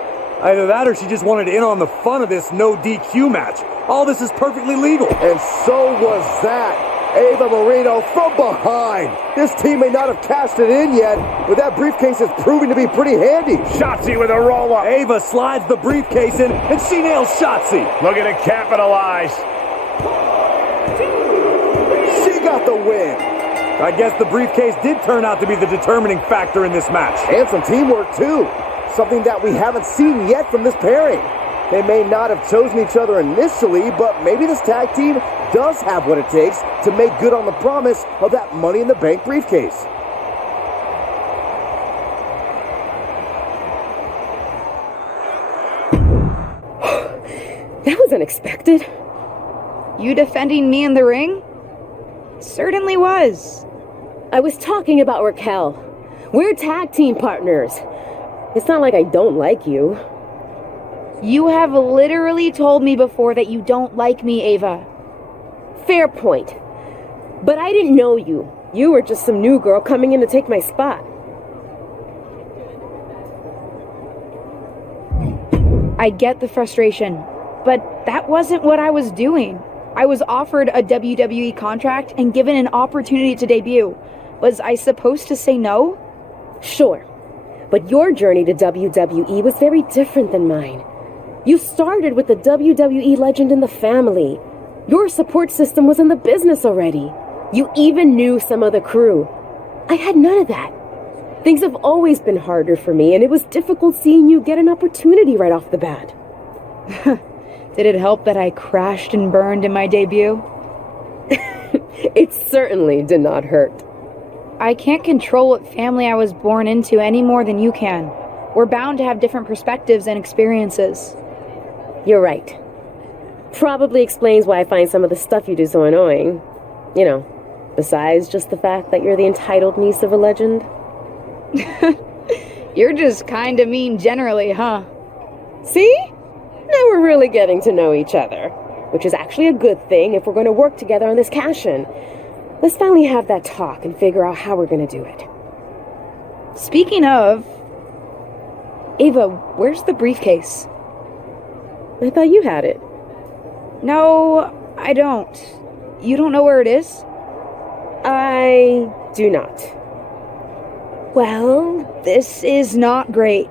Either that or she just wanted in on the fun of this no DQ match. All this is perfectly legal. And so was that. Ava Marino from behind. This team may not have cashed it in yet, but that briefcase is proving to be pretty handy. Shotzi with a roll-up. Ava slides the briefcase in, and she nails Shotzi. Looking to capitalize. She got the win. I guess the briefcase did turn out to be the determining factor in this match. And some teamwork, too. Something that we haven't seen yet from this pairing. They may not have chosen each other initially, but maybe this tag team does have what it takes to make good on the promise of that Money in the Bank briefcase. That was unexpected. You defending me in the ring? Certainly was. I was talking about Raquel. We're tag team partners. It's not like I don't like you. You have literally told me before that you don't like me, Ava. Fair point. But I didn't know you. You were just some new girl coming in to take my spot. I get the frustration, but that wasn't what I was doing. I was offered a WWE contract and given an opportunity to debut. Was I supposed to say no? Sure. But your journey to WWE was very different than mine. You started with the WWE legend in the family. Your support system was in the business already. You even knew some of the crew. I had none of that. Things have always been harder for me, and it was difficult seeing you get an opportunity right off the bat. Did it help that I crashed and burned in my debut? It certainly did not hurt. I can't control what family I was born into any more than you can. We're bound to have different perspectives and experiences. You're right. Probably explains why I find some of the stuff you do so annoying. You know, besides just the fact that you're the entitled niece of a legend. You're just kinda mean generally, huh? See? Now we're really getting to know each other. Which is actually a good thing if we're going to work together on this cash-in. Let's finally have that talk and figure out how we're going to do it. Speaking of... Ava, where's the briefcase? I thought you had it. No, I don't. You don't know where it is? I do not. Well, this is not great.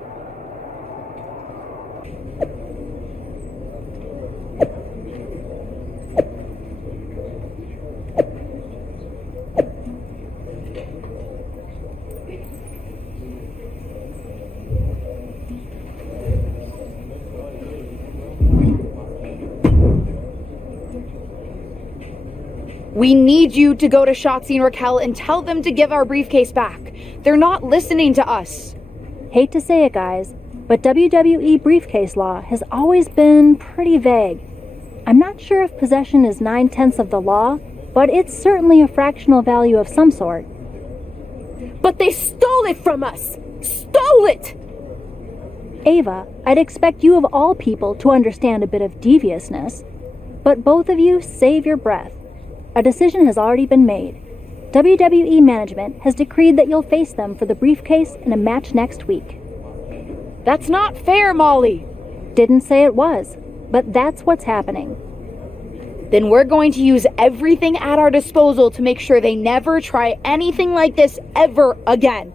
We need you to go to Shotzi and Raquel and tell them to give our briefcase back. They're not listening to us. Hate to say it, guys, but WWE briefcase law has always been pretty vague. I'm not sure if possession is 9/10 of the law, but it's certainly a fractional value of some sort. But they stole it from us! Stole it! Ava, I'd expect you of all people to understand a bit of deviousness. But both of you, save your breath. A decision has already been made. WWE management has decreed that you'll face them for the briefcase in a match next week. That's not fair, Molly. Didn't say it was, but that's what's happening. Then we're going to use everything at our disposal to make sure they never try anything like this ever again.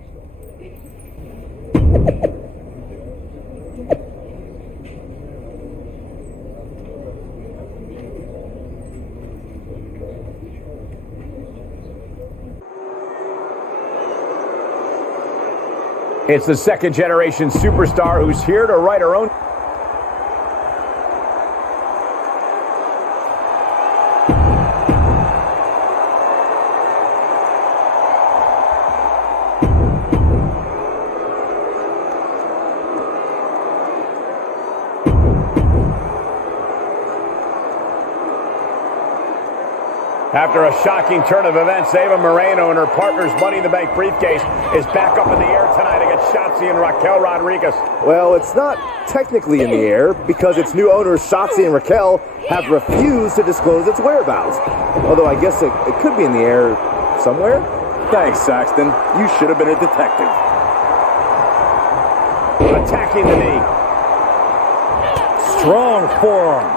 It's the second-generation superstar who's here to write her own... After a shocking turn of events, Ava Moreno and her partner's Money in the Bank briefcase is back up in the air tonight against Shotzi and Raquel Rodriguez. Well, it's not technically in the air because its new owners, Shotzi and Raquel, have refused to disclose its whereabouts. Although I guess it could be in the air somewhere. Thanks, Saxton. You should have been a detective. Attacking the knee. Strong forearm.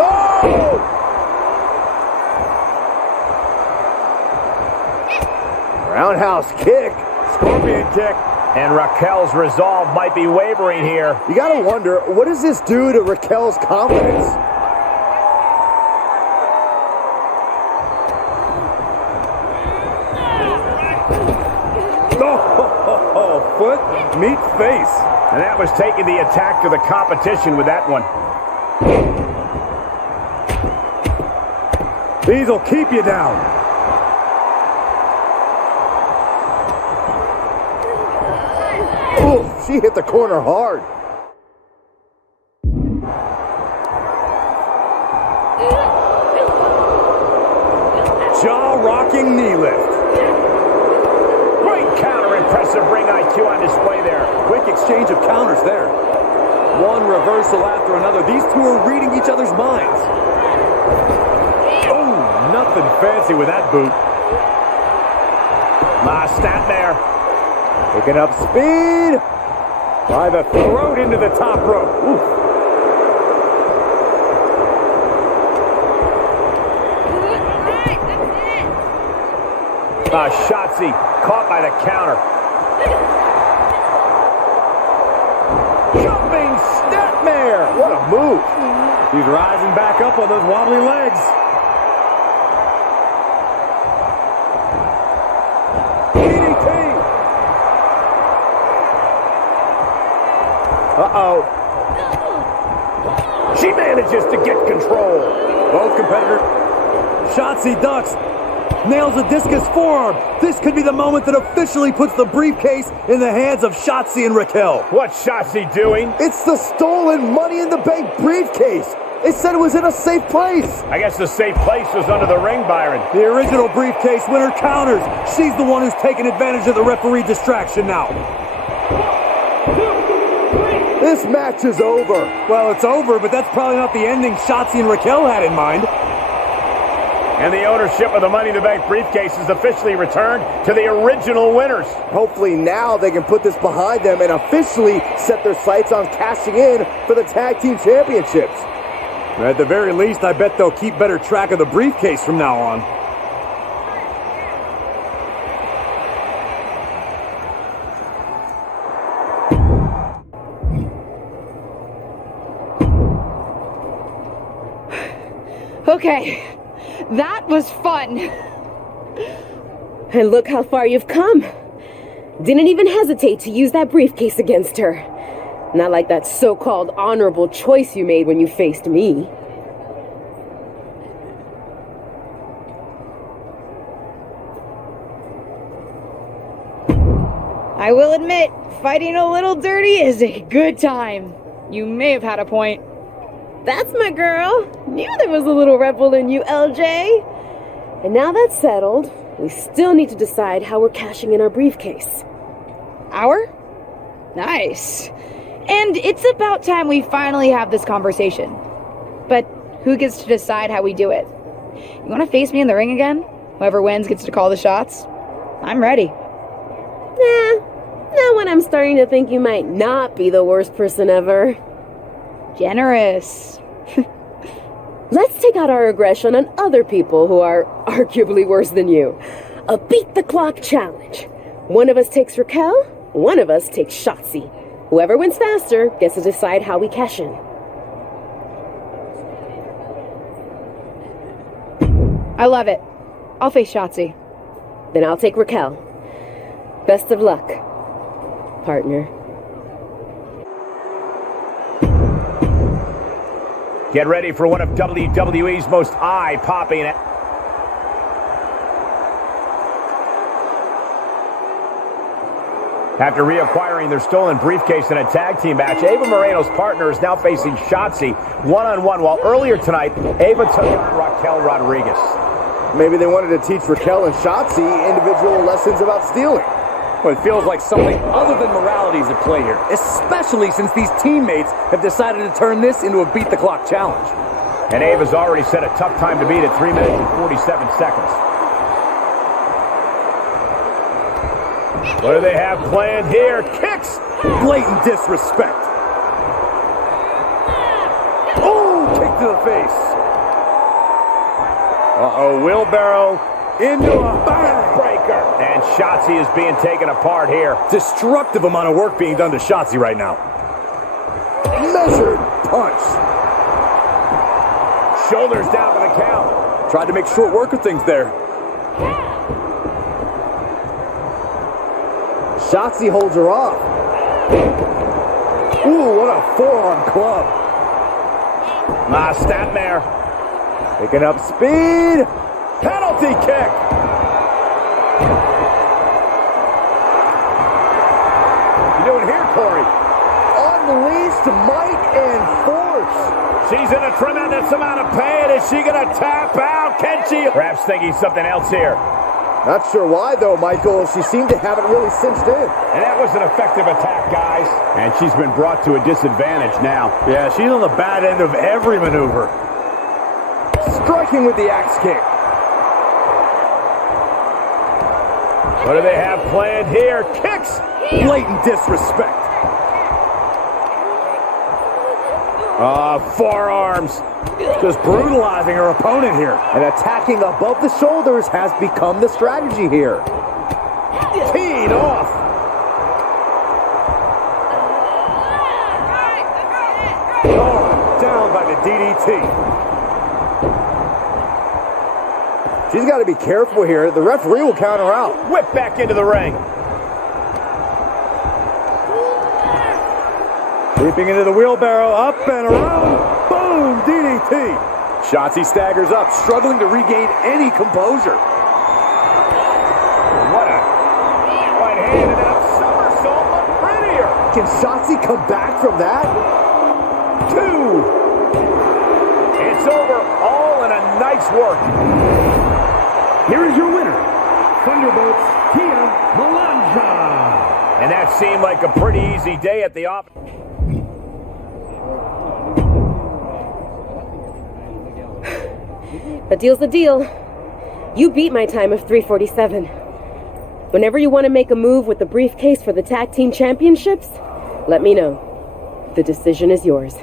Oh! Roundhouse kick. Scorpion kick. And Raquel's resolve might be wavering here. You gotta wonder, what does this do to Raquel's confidence? Oh, foot, meet face. And that was taking the attack to the competition with that one. These will keep you down. Ooh, she hit the corner hard. Jaw-rocking knee lift. Great counter, impressive ring IQ on display there. Quick exchange of counters there. One reversal after another. These two are reading each other's minds. Oh, nothing fancy with that boot. Stat there. Picking up speed. By the throat into the top rope. Oof. Shotzi caught by the counter. Jumping snapmare. What a move. He's rising back up on those wobbly legs. DDT. Uh-oh. She manages to get control. Both competitors. Shotzi ducks. Nails a discus forearm. This could be the moment that officially puts the briefcase in the hands of Shotzi and Raquel. What's Shotzi doing? It's the stolen Money in the Bank briefcase. It said it was in a safe place. I guess the safe place was under the ring, Byron. The original briefcase winner counters. She's the one who's taking advantage of the referee distraction now. This match is over. Well, it's over, but that's probably not the ending Shotzi and Raquel had in mind. And the ownership of the Money in the Bank briefcase is officially returned to the original winners. Hopefully now they can put this behind them and officially set their sights on cashing in for the Tag Team Championships. At the very least, I bet they'll keep better track of the briefcase from now on. Okay, that was fun. And look how far you've come. Didn't even hesitate to use that briefcase against her. Not like that so-called honorable choice you made when you faced me. I will admit, fighting a little dirty is a good time. You may have had a point. That's my girl. Knew there was a little rebel in you, LJ. And now that's settled, we still need to decide how we're cashing in our briefcase. Our? Nice. And it's about time we finally have this conversation. But who gets to decide how we do it? You want to face me in the ring again? Whoever wins gets to call the shots? I'm ready. Now when I'm starting to think you might not be the worst person ever. Generous. Let's take out our aggression on other people who are arguably worse than you. A beat the clock challenge. One of us takes Raquel, one of us takes Shotzi. Whoever wins faster gets to decide how we cash in. I love it. I'll face Shotzi. Then I'll take Raquel. Best of luck, partner. Get ready for one of WWE's most eye-popping. After reacquiring their stolen briefcase in a tag team match, Ava Moreno's partner is now facing Shotzi one-on-one, while earlier tonight, Ava took on Raquel Rodriguez. Maybe they wanted to teach Raquel and Shotzi individual lessons about stealing. Well, it feels like something other than morality is at play here, especially since these teammates have decided to turn this into a beat-the-clock challenge. And Ava's already set a tough time to beat at 3 minutes and 47 seconds. What do they have planned here? Kicks! Blatant disrespect. Oh, kick to the face. Uh-oh, wheelbarrow into a bang. Breaker. And Shotzi is being taken apart here. Destructive amount of work being done to Shotzi right now. Measured punch. Shoulders down to the count. Tried to make short work of things there. Shotzi holds her off. Ooh, what a forearm club. Stat there. Picking up speed. Penalty kick. What you doing here, Corey? Unleashed might and force. She's in a tremendous amount of pain. Is she going to tap out? Can she? Perhaps thinking something else here. Not sure why, though, Michael. She seemed to have it really cinched in. And that was an effective attack, guys. And she's been brought to a disadvantage now. Yeah, she's on the bad end of every maneuver. Striking with the axe kick. What do they have planned here? Kicks! Blatant disrespect. Forearms. Just brutalizing her opponent here. And attacking above the shoulders has become the strategy here. Teed off. Oh, down by the DDT. She's got to be careful here. The referee will count her out. Whip back into the ring. Leaping into the wheelbarrow, up and around. Boom, DDT. Shotzi staggers up, struggling to regain any composure. What a right hand and then a somersault, but prettier. Can Shotzi come back from that? 2. It's over, all in a nice work. Here is your winner, Thunderbolt's Tia Melandra. And that seemed like a pretty easy day at the office. The deal's the deal. You beat my time of 3:47. Whenever you want to make a move with the briefcase for the tag team championships, let me know. The decision is yours.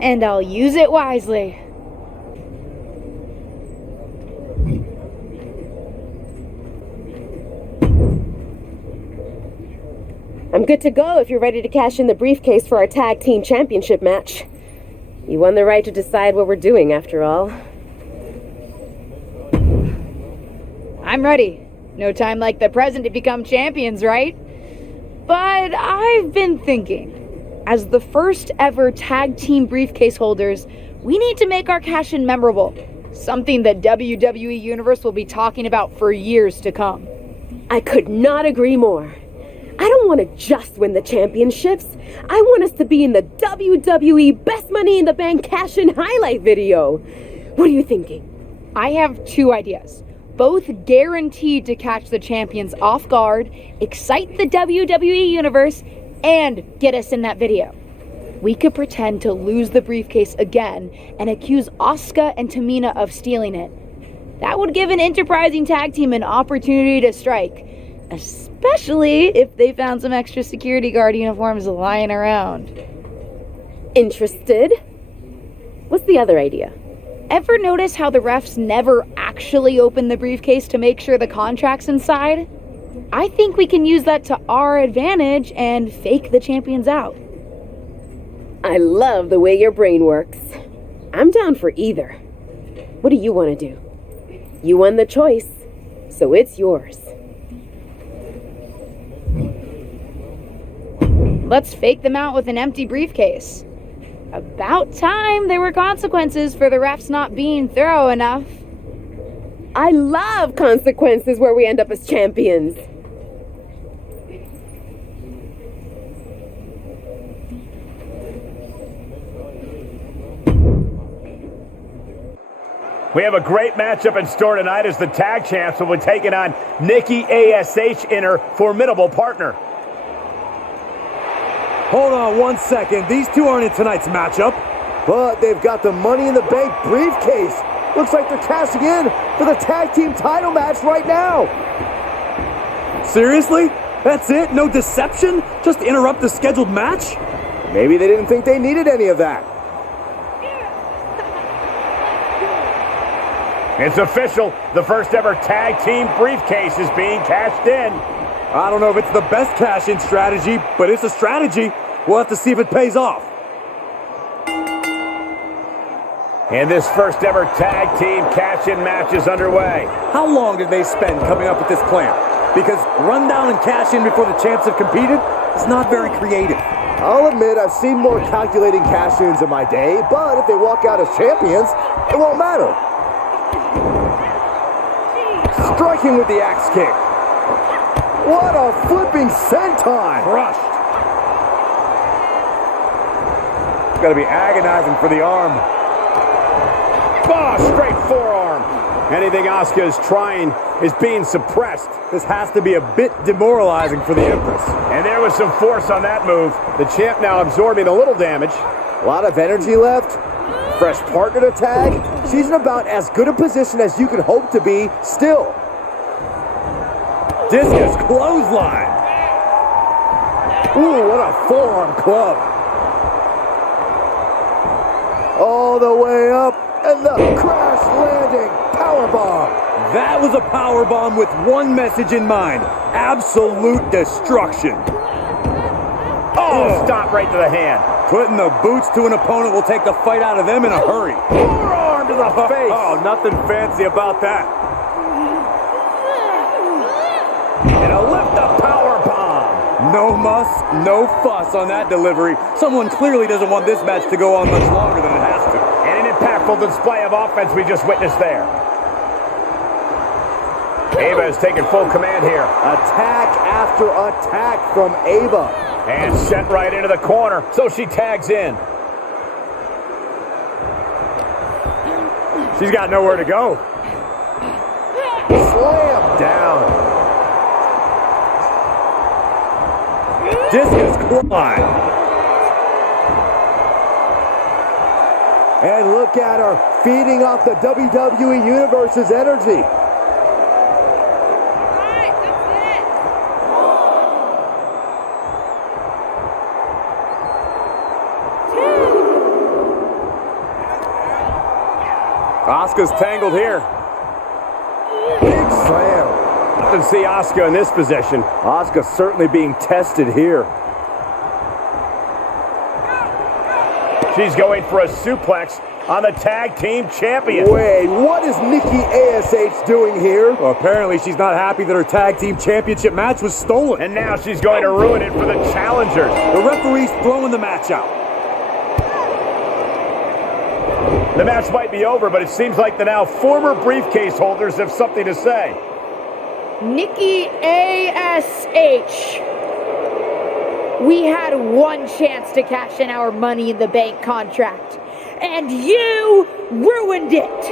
And I'll use it wisely. I'm good to go if you're ready to cash in the briefcase for our tag team championship match. You won the right to decide what we're doing, after all. I'm ready. No time like the present to become champions, right? But I've been thinking, as the first ever tag team briefcase holders, we need to make our cash-in memorable. Something that WWE Universe will be talking about for years to come. I could not agree more. I don't want to just win the championships. I want us to be in the WWE Best Money in the Bank cash-in highlight video. What are you thinking? I have 2 ideas. Both guaranteed to catch the champions off guard, excite the WWE Universe, and get us in that video. We could pretend to lose the briefcase again and accuse Asuka and Tamina of stealing it. That would give an enterprising tag team an opportunity to strike, especially if they found some extra security guard uniforms lying around. Interested? What's the other idea? Ever notice how the refs never actually open the briefcase to make sure the contract's inside? I think we can use that to our advantage and fake the champions out. I love the way your brain works. I'm down for either. What do you want to do? You won the choice, so it's yours. Let's fake them out with an empty briefcase. About time there were consequences for the refs not being thorough enough. I love consequences where we end up as champions. We have a great matchup in store tonight as the tag champs will be taking on Nikki ASH in her formidable partner. Hold on 1 second. These two aren't in tonight's matchup. But they've got the Money in the Bank briefcase. Looks like they're cashing in for the tag team title match right now. Seriously? That's it? No deception? Just interrupt the scheduled match? Maybe they didn't think they needed any of that. It's official. The first ever tag team briefcase is being cashed in. I don't know if it's the best cash-in strategy, but it's a strategy. We'll have to see if it pays off. And this first ever tag team cash-in match is underway. How long did they spend coming up with this plan? Because run down and cash in before the champs have competed is not very creative. I'll admit I've seen more calculating cash-ins in my day, but if they walk out as champions, it won't matter. Striking with the axe kick. What a flipping senton! Crushed. It's got to be agonizing for the arm. Oh, straight forearm. Anything Asuka is trying is being suppressed. This has to be a bit demoralizing for the Empress. And there was some force on that move. The champ now absorbing a little damage. A lot of energy left. Fresh partner to tag. She's in about as good a position as you could hope to be still. Discus clothesline. Ooh, what a forearm club. All the way up, and the crash landing powerbomb. That was a powerbomb with one message in mind. Absolute destruction. Oh, stop right to the hand. Putting the boots to an opponent will take the fight out of them in a hurry. Forearm to the face. Oh, nothing fancy about that. And a lift-up powerbomb. No muss, no fuss on that delivery. Someone clearly doesn't want this match to go on much longer than it has to. And an impactful display of offense we just witnessed there. Ava is taking full command here. Attack after attack from Ava. And sent right into the corner, so she tags in. She's got nowhere to go. Slam down. Discus climb. And look at her, feeding off the WWE Universe's energy. Asuka's tangled here. Big slam. Often see Asuka in this position. Asuka certainly being tested here. She's going for a suplex on the tag team champion. Wait, what is Nikki ASH doing here? Well, apparently she's not happy that her tag team championship match was stolen. And now she's going to ruin it for the challengers. The referee's throwing the match out. The match might be over, but it seems like the now former briefcase holders have something to say. Nikki ASH. We had one chance to cash in our Money in the Bank contract, and you ruined it.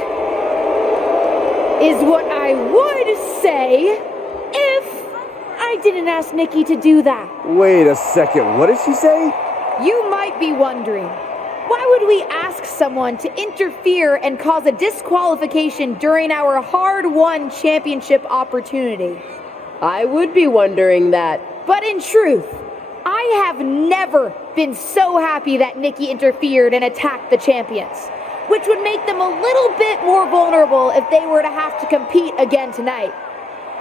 Is what I would say if I didn't ask Nikki to do that. Wait a second, what did she say? You might be wondering, why would we ask someone to interfere and cause a disqualification during our hard-won championship opportunity? I would be wondering that. But in truth, I have never been so happy that Nikki interfered and attacked the champions, which would make them a little bit more vulnerable if they were to have to compete again tonight.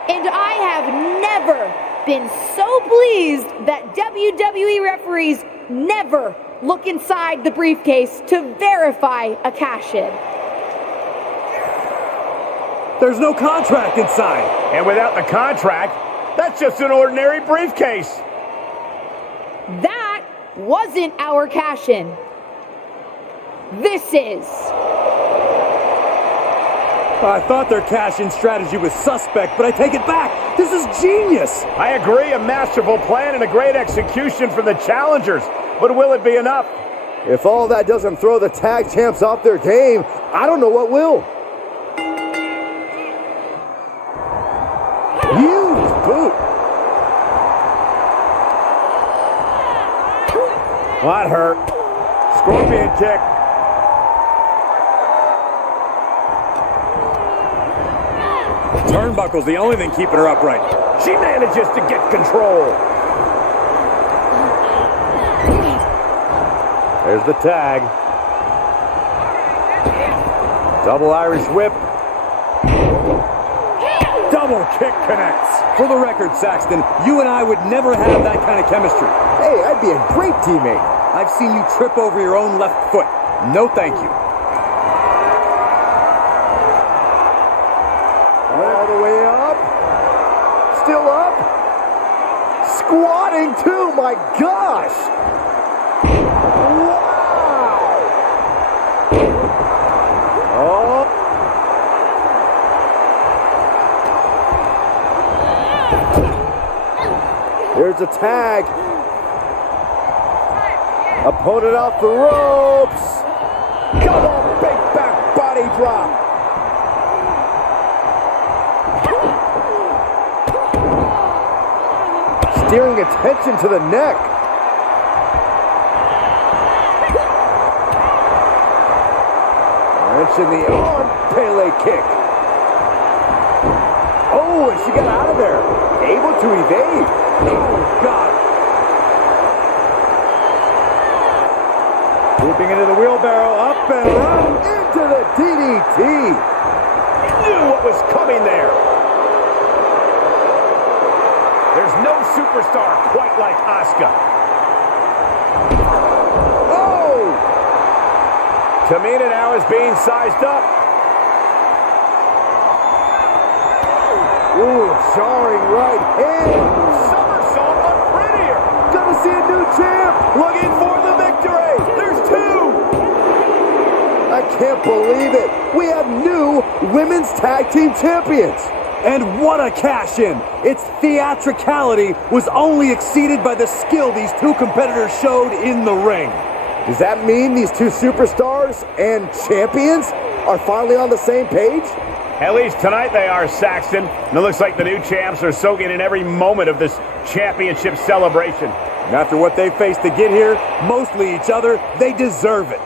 And I have never been so pleased that WWE referees never look inside the briefcase to verify a cash-in. There's no contract inside. And without the contract, that's just an ordinary briefcase. That wasn't our cash-in. This is. I thought their cash-in strategy was suspect, but I take it back. This is genius. I agree, a masterful plan and a great execution from the challengers. But will it be enough? If all that doesn't throw the tag champs off their game, I don't know what will. Huge boot. That hurt. Scorpion kick. Turnbuckle's the only thing keeping her upright. She manages to get control. There's the tag. Double Irish whip. Double kick connects. For the record, Saxton, you and I would never have that kind of chemistry. Hey, I'd be a great teammate. I've seen you trip over your own left foot. No thank you. All the way up. Still up. Squatting too, my gosh. Wow. Oh. Here's a tag. Opponent off the ropes. Come on, big back body drop. Steering attention to the neck. Wrench in the arm. Pele kick. Oh, and she got out of there. Able to evade. Oh, God. Looping into the wheelbarrow. Up and around. Into the DDT. Knew what was coming there. There's no superstar quite like Asuka. Oh! Tamina now is being sized up. Ooh, jarring right hand. Somersault, but prettier. Gonna see a new champ. Looking for the victory. There's two. I can't believe it. We have new women's tag team champions. And what a cash-in! Its theatricality was only exceeded by the skill these two competitors showed in the ring. Does that mean these two superstars and champions are finally on the same page? At least tonight they are, Saxton. And it looks like the new champs are soaking in every moment of this championship celebration. And after what they faced to get here, mostly each other, they deserve it.